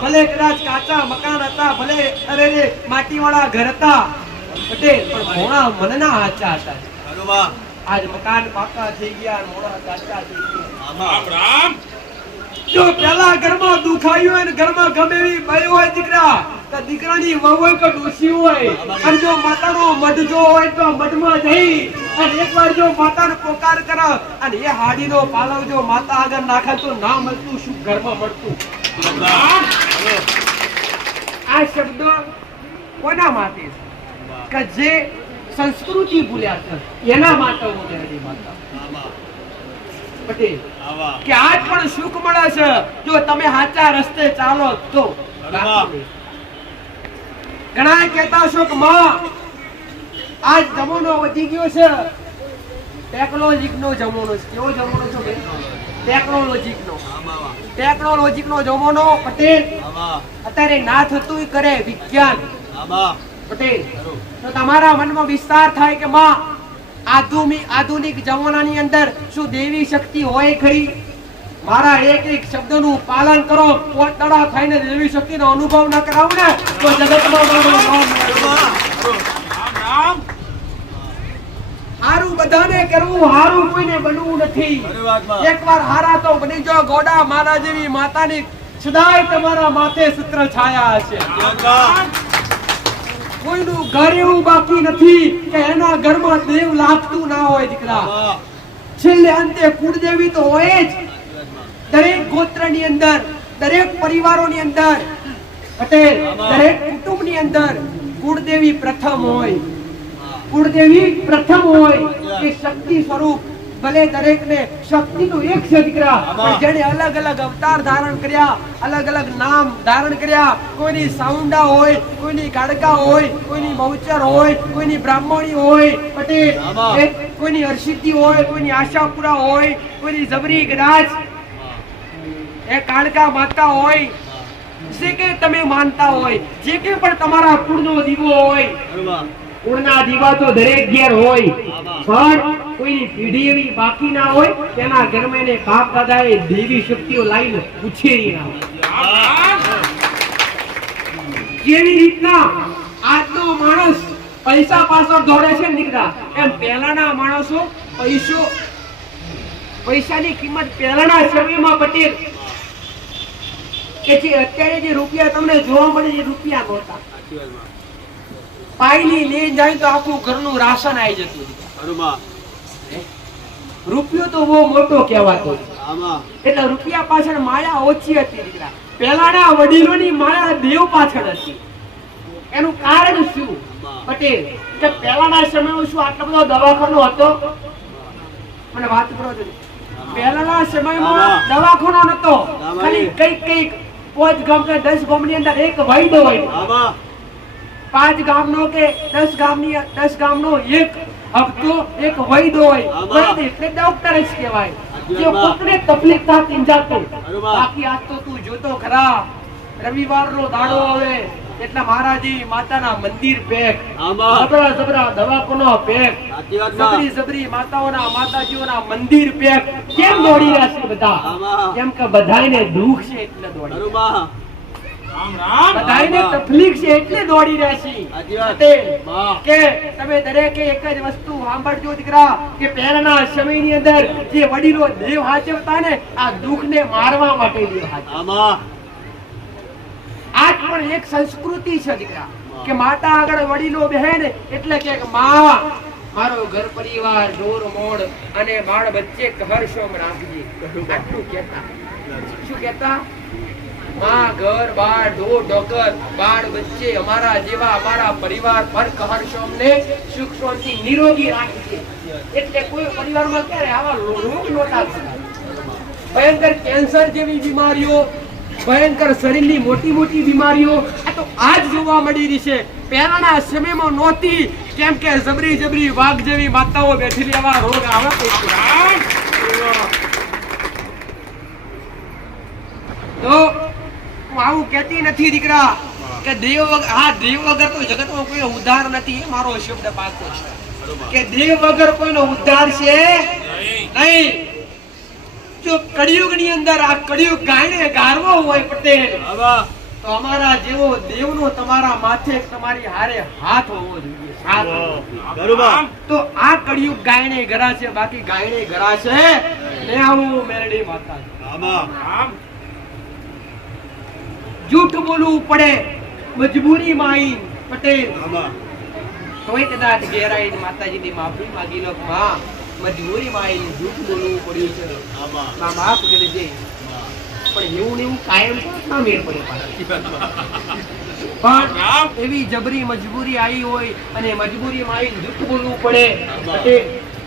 ભલે કદાચ કાચા મકાન હતા, ભલે અરે માટીવાળા ઘર હતા પટેલ, પણ મોણા મનના હાચા હતા. આજ મકાન પાકા થઈ ગયા, મોણા કાચા થઈ ગયા. જો પેલા ઘરમાં દુખાયું હોય ને ઘરમાં ગમે એવી બાઈ હોય દીકરા તો દીકરાની વહુ હોય કે ડોશી હોય, અને જો માતાનો મઢ જો હોય તો મઢમાં જઈ અને એકવાર જો માતાનો પોકાર કરે અને એ હાડીનો પાલવ જો માતા આગળ નાખે તો ના મળતું શું ઘરમાં મળતું? આ શબ્દ કોના માટે કે જે સંસ્કૃતિ ભૂલ્યા છે એના માટે ઓઢણી માતા પટેલ. કે આજ પણ સુખ મળે છે જો તમે સાચા રસ્તે ચાલો તો. ઘણા કહેતા છો કે માં આજ જમાનો વધી ગયો છે, ટેકનોલોજીનો જમાનો છે. કેવો જમાનો છે બેન? ટેકનોલોજીનો જમાનો પટેલ. અત્યારે ના થતું કરે વિજ્ઞાન પટેલ. તો તમારા મનમાં વિસ્તાર થાય કે માં આધુનિક જમાનાની અંદર શું દેવી શક્તિ હોય ખરી? મારા એક એક શબ્દનું પાલન કરો, પોતડા થઈને દેવી શક્તિનો અનુભવ ન કરાવું ને તો જગતમાં હારું બધાને કરવું, હારું કોઈને બનવું નથી. એકવાર હારા તો બની જાઓ ગોડા. મારા જેવી માતાની સદાય તમારા માથે સૂત્ર છાયા હશે. કોઈનું ઘર એવું બાકી નથી કે એના ઘરમાં દેવ લાગતું ના હોય દીકરા. છેલ્લે અંતે કુળદેવી તો હોય જ. દરેક ગોત્રની અંદર, દરેક પરિવારોની અંદર પટેલ, દરેક કુટુંબની અંદર કુળદેવી પ્રથમ હોય, કુળદેવી પ્રથમ હોય કે શક્તિ સ્વરૂપ ભલે દરેકને શક્તિનું એક છે દીકરા, પણ જેણે અલગ અલગ અવતાર ધારણ કર્યા, અલગ અલગ નામ ધારણ કર્યા, કોઈની સાઉન્ડા હોય, કોઈની ગાડકા હોય, કોઈની બહુચર હોય, કોઈની બ્રાહ્મણી હોય પટેલ, કોઈની હર્ષિદ્ધિ હોય, કોઈની આશાપુરા હોય, કોઈની જબરી ગરાજ એ કાળકા માતા હોય, જે કે તમે માનતા હોય, જે કે પણ તમારા કુળનો દીવો હોય, કુળના દીવા તો દરેક ઘેર હોય, પણ કોઈની પીઢી એવી બાકી ના હોય તેના ઘરમાં એને બાપ દાદાએ દેવી શક્તિઓ લાવીને ઉછેરી ના હોય. જેવી રીતના આજનો માણસ પૈસા પાછળ દોડે છે દીકરા, એમ પહેલાના માણસો પૈસાની કિંમત પહેલાના સમયમાં પટેલ કે જે અત્યારે જે રૂપિયા તમને જોવા મળે એ રૂપિયા નહોતા. પાયલી લઈ જાય તો આખું ઘરનું રાશન આવી જતું. રૂપિયો તો બહુ મોટો કહેવાતો, એટલે રૂપિયા પાછળ માયા ઓછી હતી દીકરા. પહેલાના વડીલોની માયા દેવ પાછળ હતી. એનું કારણ શું પટેલ કે પહેલાના સમયમાં શું આટલો બધો દવાખાનો હતો? મને વાત કરો છો. પહેલાના સમયમાં દવાખાનો નતો, ખાલી કઈક 5 ગામ કે 10 ગામની અંદર એક વૈદ્ય હોય, 5 ગામનો કે 10 ગામનો એક હપ્તો એક વૈદ્ય હોય. વૈદ્ય એટલે ડોક્ટર જ કહેવાય, જે કોકને તકલીફ થતી જાતો. બાકી આજ તો તું જોતો ખરા, રવિવારનો દાડો આવે એટલે મહારાજી માતાના મંદિર પેક, જબરા દવાખાનો પેક, જબરી માતાઓના માતાજીઓના મંદિર પેક. કેમ દોડી રહ્યા છે બધા? કેમ કે બધાને દુઃખ છે એટલે દોડી, બધાને તકલીફ છે એટલે દોડી રહ્યા છે. કે તમે દરેકે એક જ વસ્તુ સાંભળજો દીકરા, કે પહેલાના સમયની અંદર જે વડીલો દેવ હાચવતા ને, આ દુઃખને મારવા માટે દેવ હાચવતા. આજ પણ એક સંસ્કૃતિ છે દીકરા, કે માતા આગળ વડીલો બેહે ને એટલે કે માં મારો ઘર પરિવાર ઢોર મોડ અને બાળ વચ્ચે હર્ષોમ રાખજે. આટલું કહેતા. શું કહેતા? માં ઘર બાળ ઢોર ઢોકર બાળ વચ્ચે અમારા જેવા અમારા પરિવાર પર હર્ષોમ ને સુખ શાંતિ નિરોગી રાખજે. એટલે કોઈ પરિવારમાં ક્યારે આવા રોગ નહોતા. ભયંકર કેન્સર જેવી બીમારીઓ, ભયંકર શરીરની મોટી મોટી બીમારીઓ આ તો આજ જોવા મળી રહી છે. પહેલાના સમયમાં નહોતી, કેમ કે જબરી વાઘ જેવી માતાઓ બેઠેલી આવા રોગ આવે. તો હું આવું કહેતી નથી દીકરા કે દેવ વગર તો જગતમાં કોઈ ઉદ્ધાર નથી. એ મારો શબ્દ પાકો છે કે દેવ વગર કોઈનો ઉદ્ધાર છે નહીં. જો કળિયુગની અંદર આ કળિયુગ ગાયને ગારવો હોય પટેલ, તો અમારા જેવો દેવનો તમારા માથે તમારી હારે હાથ હોવો જોઈએ. તો આ કળિયુગ ગાયને ગરા છે, બાકી ગાયને ગરા છે ને આવું મેરડી માતા. જૂઠ બોલવું પડે મજબૂરીમાં આઈ પટેલ, તોય કદાચ ઘેરાઈ માતાજીની માફી માંગી લો. માં મજબૂરીમાં આઈ જૂઠ બોલવું પડ્યું છે, માફ કરી દે. પણ એવું ને એવું કાયમ ના મેળ પડે. પણ એવી જબરી મજબૂરી આવી હોય અને મજબૂરીમાં આવીને જૂઠ બોલવું પડે.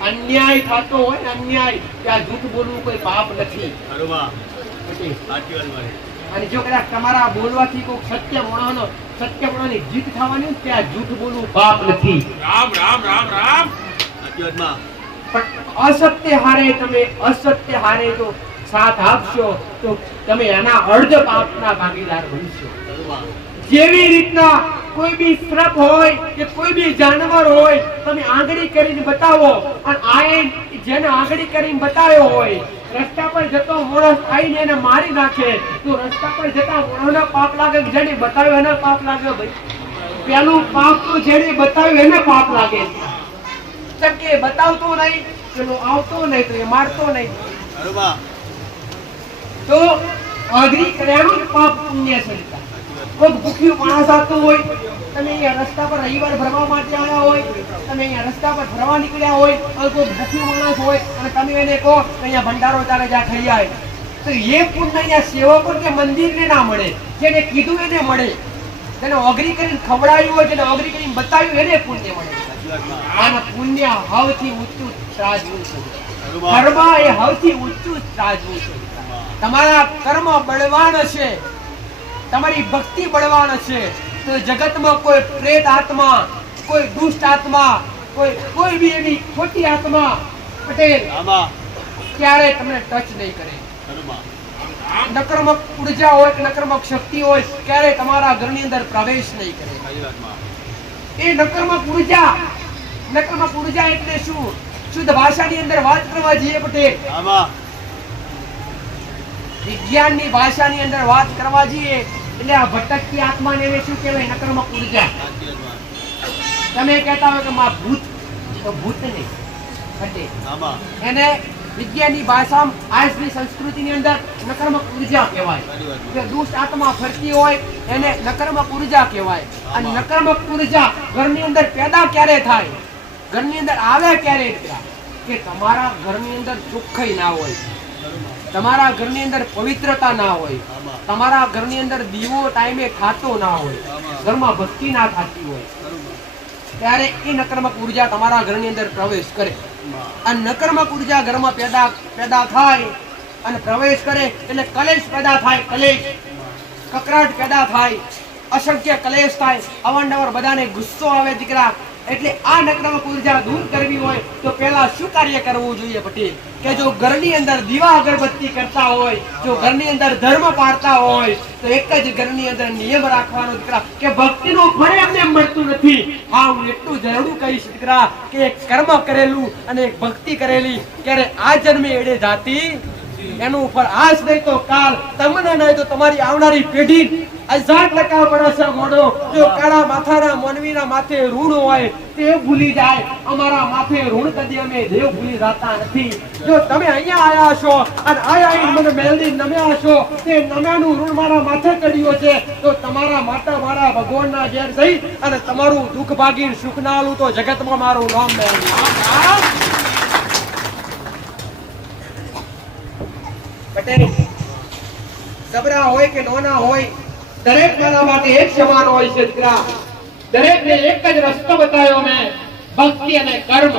અન્યાય થતો હોય ને, અન્યાય ત્યાં જૂઠ બોલવું કોઈ પાપ નથી. અને જો કદાચ તમારા બોલવાથી કોઈ સત્ય મોણાની જીત થવાની ત્યાં જૂઠ બોલવું પાપ નથી. રામ રામ રામ રામ. પણ અસત્ય હારે જો સાથ આપશો તો તમે એના અર્ધ પાપના ભાગીદાર બનશો. જેવી રીતના કોઈ બી શ્રપ હોય કે કોઈ બી જાનવર હોય, તમે આંગળી કરીને બતાવો અને આ જેને આંગળી કરીને બતાવ્યો હોય, રસ્તા પર જતો માણસ આવીને એને મારી નાખે તો રસ્તા પર જતા માણસને પાપ લાગે કે જેને બતાવ્યો એને પાપ લાગે? ભાઈ પેલું પાપ તો જેને બતાવ્યું એને પાપ લાગે. કે બતાવતો નહીં, પેલો આવતો નહીં તો એ મારતો નહીં. તો અઘરી કર્યાનું જ પાપ પુણ્ય છે. કોઈ ભૂખ્યું માણસ આવતું હોય, તમે અહીંયા રસ્તા પર રવિવાર ભરવા માટે આવ્યા હોય, તમે અહીંયા રસ્તા પર ફરવા નીકળ્યા હોય, કોઈ ભૂખ્યું માણસ હોય અને તમે એને કહો અહીંયા ભંડારો ચાલે જા ખાઈ આવે, તો એ પુણ્ય અહીંયા સેવકો કે મંદિરને ના મળે, જેને કીધું એને મળે. જેને ઓગરી કરીને ખવડાવ્યું હોય, જેને ઓગરી કરીને બતાવ્યું, એને પુણ્ય મળે. અને પુણ્ય સૌથી ઊંચું ત્રાજવું છે. કર્મ એ સૌથી ઊંચું ત્રાજવું છે. તમારા કર્મ બળવાન હશે, તમારી ભક્તિ બળવાન હશે, તો જગતમાં કોઈ પ્રેત આત્મા, કોઈ દુષ્ટ આત્મા, કોઈ બી એવી ખોટી આત્મા પટેલ ક્યારે તમને ટચ નહીં કરે. નકર્મક ઉર્જા હોય કે નકર્મક શક્તિ હોય ક્યારે તમારા ઘરની અંદર પ્રવેશ નહીં કરે. એ નકર્મક ઉર્જા એટલે શું? શુદ્ધ ભાષાની અંદર વાત કરવા જઈએ પટેલ, વિજ્ઞાનની ભાષાની અંદર વાત કરવા જઈએ એટલે આ ભટકતી આત્માને એને શું કહેવાય? નકર્મક ઉર્જા. તમે કહેતા હોય કે માં ભૂત, તો ભૂત નહીં પટેલ, એને વિજ્ઞાનની ભાષામાં આજની સંસ્કૃતિની અંદર નકર્મક ઉર્જા કહેવાય. જે દુષ્ટ આત્મા ફરતી હોય એને નકર્મક ઉર્જા કહેવાય. અને નકર્મક ઉર્જા ઘરની અંદર પેદા ક્યારે થાય, ઘરની અંદર આવે ક્યારે? કે તમારા ઘરની અંદર ચોખ્ખાઈ ના હોય, તમારા ઘરની અંદર પવિત્રતા ના હોય, તમારા ઘરની અંદર દીવો ટાઈમે ખાતો ના હોય, ઘરમાં ભક્તિ ના થતી હોય, ત્યારે એ નકર્મક ઉર્જા તમારા ઘરની અંદર પ્રવેશ કરે. અને નકર્મક ઉર્જા ઘરમાં પેદા થાય અને પ્રવેશ કરે એટલે કલેશ પેદા થાય. કલેશ, કકરાટ પેદા થાય, અસંખ્ય કલેશ થાય, અવારનવાર બધાને ગુસ્સો આવે દીકરા. એટલે આ નકર્મક ઉર્જા દૂર કરવી હોય તો પહેલા શું કાર્ય કરવું જોઈએ પટેલ? કે જો ઘરની અંદર દીવા અગરબત્તી કરતા હોય, જો ઘરની અંદર ધર્મ પાળતા હોય, તો એક જ ઘરની અંદર નિયમ રાખવાનો દીકરા કે ભક્તિનું ફળ એમને મળતું નથી. હા, હું એટલું જરૂર કહીશ દીકરા કે એક કર્મ કરેલું અને એક ભક્તિ કરેલી ક્યારે આ જન્મે એડે જાતી એનું ફળ આજ નહીં તો કાલ, તમને નહીં તો તમારી આવનારી પેઢી 1000% મળશે. મોડો જો કાળા માથાના માનવીના માથે ઋણ હોય તે ભૂલી જાય, અમારા માથે ઋણ કદી અમે દેવ ભૂલી જાતા નથી. જો તમે અહીંયા આયા છો અને આયા મને મેલડી નમ્યા છો, તે નમ્યાનું ઋણ મારા માથે ચડ્યો છે, તો તમારા માતા મારા ભગવાનના ઘેર જઈ અને તમારું દુઃખ ભાગીને સુખ ના આલું તો જગતમાં મારું નામ મેળવી. પટેલ સબરા હોય કે નોના હોય, દરેક મારા માટે એક સમાન હોય છે દીકરા. દરેકને એક જ રસ્તો બતાવ્યો મેં, ભક્તિ અને કર્મ.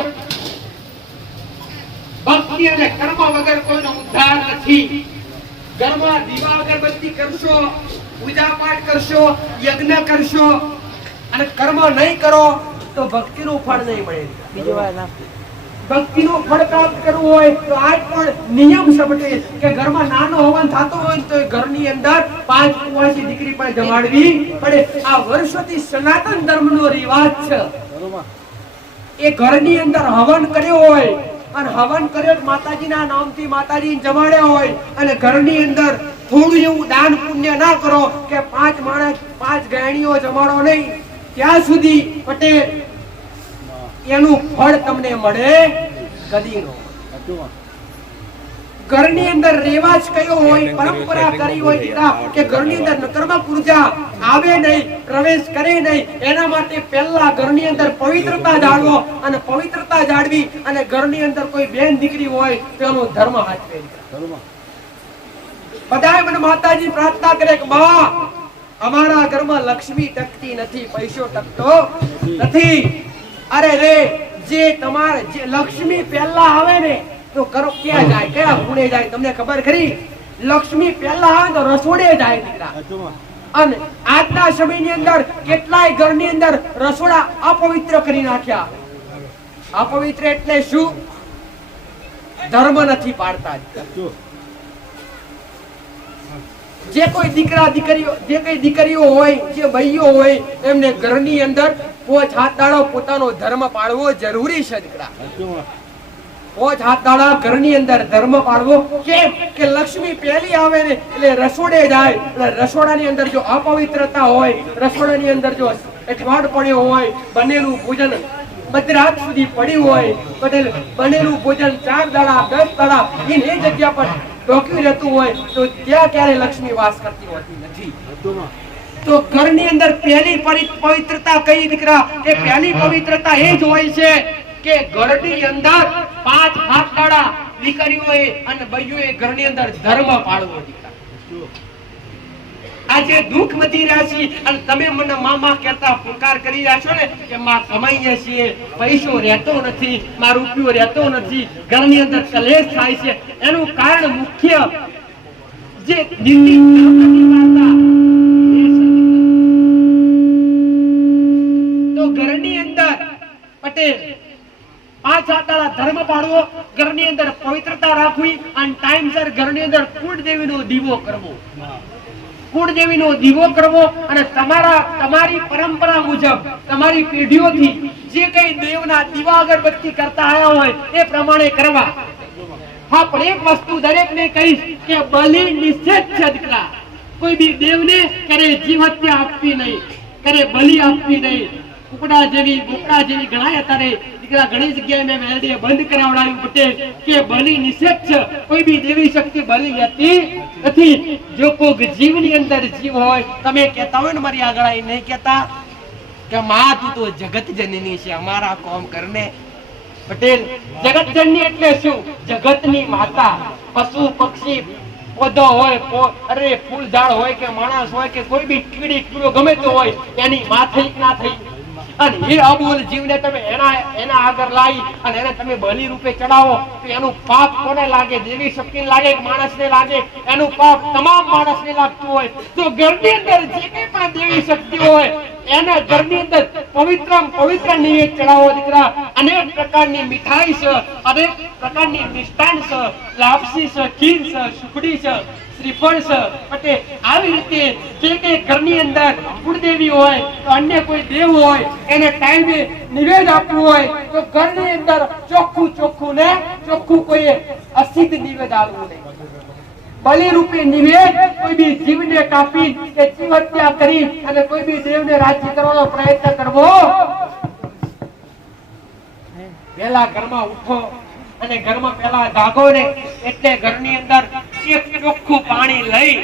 ભક્તિ અને કર્મ વગર કોઈનો ઉદ્ધાર નથી. ઘરમાં દીવા અગરબત્તી કરશો, પૂજા પાઠ કરશો, યજ્ઞ કરશો અને કર્મ નહીં કરો તો ભક્તિનું ફળ નહીં મળે. બીજી વાત ના, ભક્તિનું ફળ પ્રાપ્ત કરવું હોય તો આજ પણ નિયમ છે પટેલ કે ઘરમાં નાનો હવન થતો હોય તો ઘરની અંદર 5 કુંવાસી દીકરી પણ જમાડવી પડે. આ વર્ષોથી સનાતન ધર્મનો રિવાજ છે. એ ઘરની અંદર હવન કર્યો હોય અને હવન કર્યો માતાજીના નામથી માતાજીને જમાડ્યા હોય અને ઘરની અંદર થોડું એવું દાન પુણ્ય ના કરો કે 5 માણસ 5 ગાયણીઓ જમાડો નહીં, ત્યાં સુધી પટેલ એનું ફળ તમને મળે કદી નો. ઘરની અંદર રેવાજ કયો હોય, પરંપરા કરી હોય કે ઘરની અંદર નકર્મક ઉર્જા આવે નહીં, પ્રવેશ કરે નહીં, એના માટે પહેલા ઘરની અંદર પવિત્રતા જાળવો અને પવિત્રતા જાળવી અને ઘરની અંદર કોઈ બેન દીકરી હોય તો એનો ધર્મ હાચવે. બધાય મને માતાજી પ્રાર્થના કરે કે બા અમારા ઘરમાં લક્ષ્મી ટકતી નથી, પૈસો ટકતો નથી. અરે રે, જે તમારે જે લક્ષ્મી પહેલા આવે ને તો કરો ક્યાં જાય, કયા ખૂણે જાય તમને ખબર ખરી? લક્ષ્મી પહેલા આવે તો રસોડે જાય દીકરા. અને આજના સમયની અંદર કેટલાય ઘરની અંદર રસોડા અપવિત્ર કરી નાખ્યા. અપવિત્ર એટલે શું? ધર્મ નથી પાડતા. જે કોઈ દીકરીઓ હોય, જે ભાઈઓ હોય, એમને ઘરની અંદર 5 હાથ દાડો પોતાનો ધર્મ પાળવો જરૂરી છે દીકરા. 5 હાથ દાડા ઘરની અંદર ધર્મ પાળવો. કેમ કે લક્ષ્મી પહેલી આવે ને એટલે રસોડે જાય, એટલે રસોડાની અંદર જો અપવિત્રતા હોય, રસોડાની અંદર જો અઠવાડ પડ્યો હોય, બનેલું ભોજન મધરાત સુધી પડ્યું હોય, બનેલું ભોજન 4 દાડા 10 દાડા એ જગ્યા પર ઢોક્યું રહેતું હોય તો ત્યાં ક્યારે લક્ષ્મી વાસ કરતી હોતી નથી. તો ઘરની અંદર પહેલી પવિત્રતા કઈ દીકરા? કે પહેલી પવિત્રતા એ જ હોય છે કે ઘરની અંદર 5 હાથ દાડા દીકરીઓએ અને ભાઈઓએ ઘરની અંદર ધર્મ પાળવો દીકરા. આજે દુઃખ વધી રહ્યા છે અને તમે મને મામા કહેતા પુકાર કરી રહ્યા છો ને કે માં કમાઈએ છીએ, પૈસો રહેતો નથી, માં રૂપિયો રહેતો નથી, ઘરની અંદર કલેશ થાય છે, એનું કારણ મુખ્ય જે નીતિ નથી પાડતા એ છે. તો ઘરની અંદર પટેલ 5 આટાળા ધર્મ પાળવો, ઘરની અંદર પવિત્રતા રાખવી અને ટાઈમસર ઘરની અંદર કુળદેવીનો દીવો કરવો, કુળદેવીનો દીવો કરવો અને તમારી પરંપરા મુજબ તમારી પેઢીઓથી જે કઈ દેવના દીવા અગરબત્તી કરતા આવ્યા હોય એ પ્રમાણે કરવા. હા, પણ એક વસ્તુ દરેકને કહીશ કે બલિ નિષેધ છે દીકરા. કોઈ બી દેવને કરે જીવ હત્યા આપવી નહીં, કરે બલિ આપવી નહીં. કુકડા જેવી બોકડા જેવી ગણાય અત્યારે દીકરા ઘણી જગ્યાએ મેં મેલડીએ બંધ કરાવડાવ્યું પટેલ કે બલિ નિષેધ છે. કોઈ બી દેવી શક્તિ બલિ લેતી નથી. જો કોઈ જીવની અંદર જીવ હોય, તમે કહેતા હોય ને મારી આગળ આવીને નહીં કહેતા કે માં તું તો જગત જનની છે, અમારા કોમ કરને. પટેલ, જગત જનની એટલે શું? જગતની માતા. પશુ પક્ષી પૌધો હોય, અરે ફૂલ ઝાડ હોય કે માણસ હોય કે કોઈ બી કીડી કીડો ગમે તે હોય, એની માં થઈ કે ના થઈ. અને એ અબોલ જીવને તમે એના આગળ લાવી અને એને તમે બલિ રૂપે ચડાવો તો એનું પાપ કોને લાગે? દેવી શક્તિને લાગે કે માણસને લાગે? એનું પાપ તમામ માણસને લાગતું હોય. તો ઘરની અંદર જે કંઈ પણ દેવી શક્તિ હોય એને ઘરની અંદર પવિત્ર નૈવેદ્ય ચડાવો દીકરા. અનેક પ્રકારની મીઠાઈ છે, અનેક પ્રકારની મિષ્ટાન છે, લાપસી છે, ખીર છે, સુખડી છે, શ્રીફળ છે. પટેલ, આવી રીતે જે કંઈ ઘરની અંદર કુળદેવી હોય તો અન્ય કોઈ દેવ હોય એને ટાઈમે નિવેદ આપવું હોય તો ઘરની અંદર ચોખ્ખું ને ચોખ્ખું કોઈ અસિદ્ધ નિવેદ આપવું નહીં. બલિ રૂપે નિવેદ કોઈ બી જીવને કાપી કે જીવ હત્યા કરી અને કોઈ બી દેવને રાજ્ય કરવાનો પ્રયત્ન કરવો. પહેલા ઘરમાં ઉઠો અને ઘરમાં પહેલા જાગો ને એટલે ઘરની અંદર એક ચોખ્ખું પાણી લઈ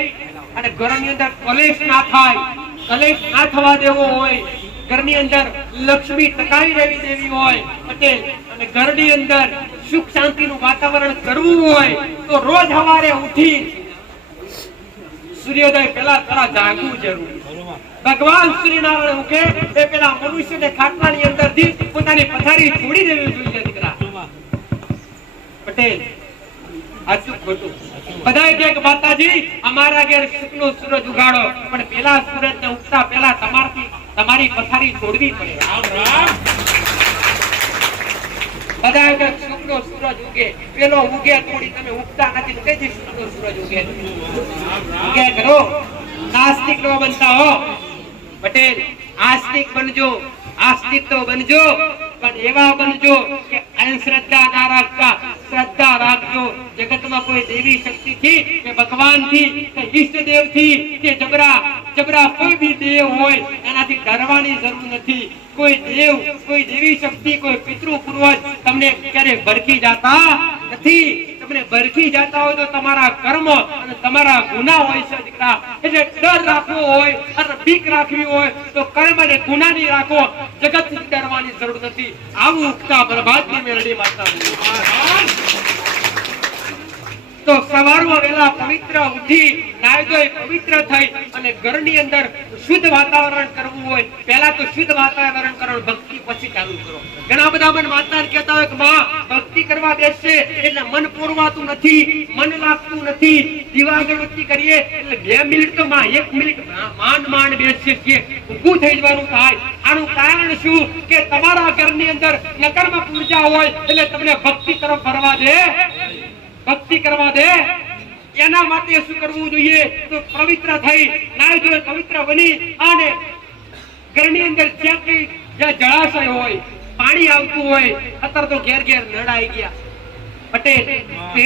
અને ઘરની અંદર કલેશ ના થાય, કલેશ ના થવા દેવો હોય. ઘરની અંદર લક્ષ્મી ટકાવી રહેવી દેવી હોય પટેલ. અને ઘરની અંદર સુખ શાંતિનું વાતાવરણ કરવું હોય તો રોજ સવારે ઉઠી સૂર્યોદય પહેલા તારા જાગવું જરૂરી. ભગવાન શ્રીનારાયણ ઉઠે એ પેલા મનુષ્યને ખાટલાની અંદરથી પોતાની પથારી છોડી દેવી જોઈએ દીકરા. પટેલ, આટલું ખોટું. બધાય કહે કે માતાજી અમારા ઘેર શુકનો સૂરજ ઉગાડો, પણ પેલા સૂરજને ઉગતા પહેલા તમારી પથારી છોડવી પડે. બધાય કહે શુકનો સૂરજ ઉગે, પેલો ઉગે થોડી તમે ઉગતા નથી તો કઈથી શુકનો સૂરજ ઉગે? ઉગે કરો. નાસ્તિક નો બનતા હો પટેલ. આસ્તિક બનજો, આસ્તિક તો બનજો, પણ એવા બનજો કે અંધશ્રદ્ધા ના રાખતા, શ્રદ્ધા રાખજો. જગતમાં કોઈ દેવી શક્તિ થી કે ભગવાન થી કે ઈષ્ટદેવ થી કે જબરા કોઈ બી દેવ હોય એનાથી ડરવાની જરૂર નથી. કોઈ દેવ, કોઈ દેવી શક્તિ, કોઈ પિતૃ પૂર્વજ તમને ક્યારે ભરખી જાતા નથી. તમને ભરખી જાતા હોય તો તમારા કર્મ અને તમારા ગુનાહ હોય છે દીકરા. એટલે ડર રાખવો હોય અને બીક રાખવી હોય તો કર્મ અને ગુનાહની રાખો, જગતથી ડરવાની જરૂર નથી. આવું ઉગતા પ્રભાતની મેલડી માતા. તો સવારમાં વહેલા પવિત્ર ઉઠી નાઈ ધોઈ પવિત્ર થઈ અને ઘરની અંદર શુદ્ધ વાતાવરણ કરવું હોય. પહેલા તો શુદ્ધ વાતાવરણ કરો, ભક્તિ પછી ચાલુ કરો. ઘણા બધા મન માતા કહેતા હોય કે માં ભક્તિ કરવા બેસશે એટલે મન પૂરવાતું નથી, મન લાગતું નથી. દીવા અગરબત્તી કરીએ એટલે 2 મિનિટ તો માં 1 મિનિટ માંડ બેસીએ છીએ, ઊભું થઈ જવાનું થાય. આનું કારણ શું કે તમારા ઘરની અંદર નકરમાં પૂજા હોય એટલે તમને ભક્તિ તરફ ફરવા દે, ભક્તિ કરવા દે. એના માટે શું કરવું જોઈએ? તો પવિત્ર થઈ નાઈ ધોઈ પવિત્ર બની અને ઘરની અંદર જ્યાં જળાશય હોય, પાણી આવતું હોય, અત્યારે તો ઘેર નળ આવી ગયા પટેલ.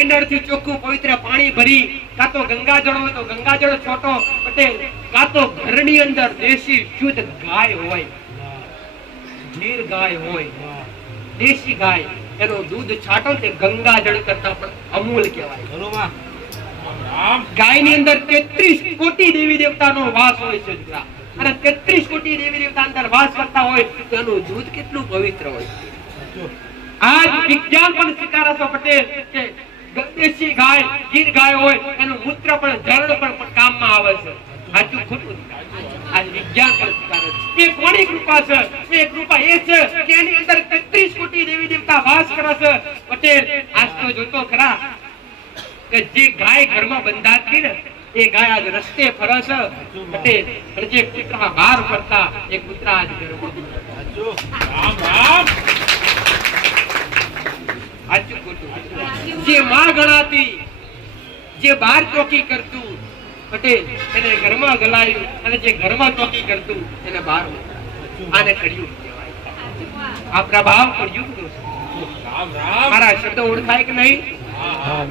નળથી ચોખ્ખું પવિત્ર પાણી ભરી, કાં તો ગંગાજળ હોય તો ગંગાજળ છોટો પટેલ, કાં તો ઘરની અંદર દેશી શુદ્ધ ગાય હોય, ગીર ગાય હોય, દેશી ગાય, એનું દૂધ છાંટો તે ગંગાજળ કરતા પણ અમૂલ કહેવાય. ગાયની અંદર 33 કોટી દેવી દેવતાનો વાસ હોય છે અને 33 કોટી દેવી દેવતા અંદર વાસ કરતા હોય તો એનું દૂધ કેટલું પવિત્ર હોય. આજ વિજ્ઞાન પણ સ્વીકારે છે પટેલ કે દેશી ગાય, ગીર ગાય હોય એનું મૂત્ર પણ જળ પણ કામમાં આવે છે. સાચું ખોટું આ વિજ્ઞાન કરતા એ કોની કૃપા છે એ કૃપા એ છે કે એની અંદર 33 કોટી દેવી દેવતા વાસ કરે છે પટેલ આજ તો જોતો ખરા કે જે ગાય ઘરમાં બંધાતી ને એ ગાય આજ રસ્તે ફરે છે પટેલ અને જે કૂતરા બહાર ફરતા એ કૂતરા આજ ઘરમાં રામ રામ સાચું ખોટું જે માં ગણાતી જે બહાર ચોકી કરતું પટેલ એને ઘરમાં ગલાયું અને જે ઘરમાં ચોકી કરતું એને બહાર આને કળિયુગ કહેવાય આ પ્રભાવ કળિયુગનો છે મારા શબ્દ ઓળખાય કે નહીં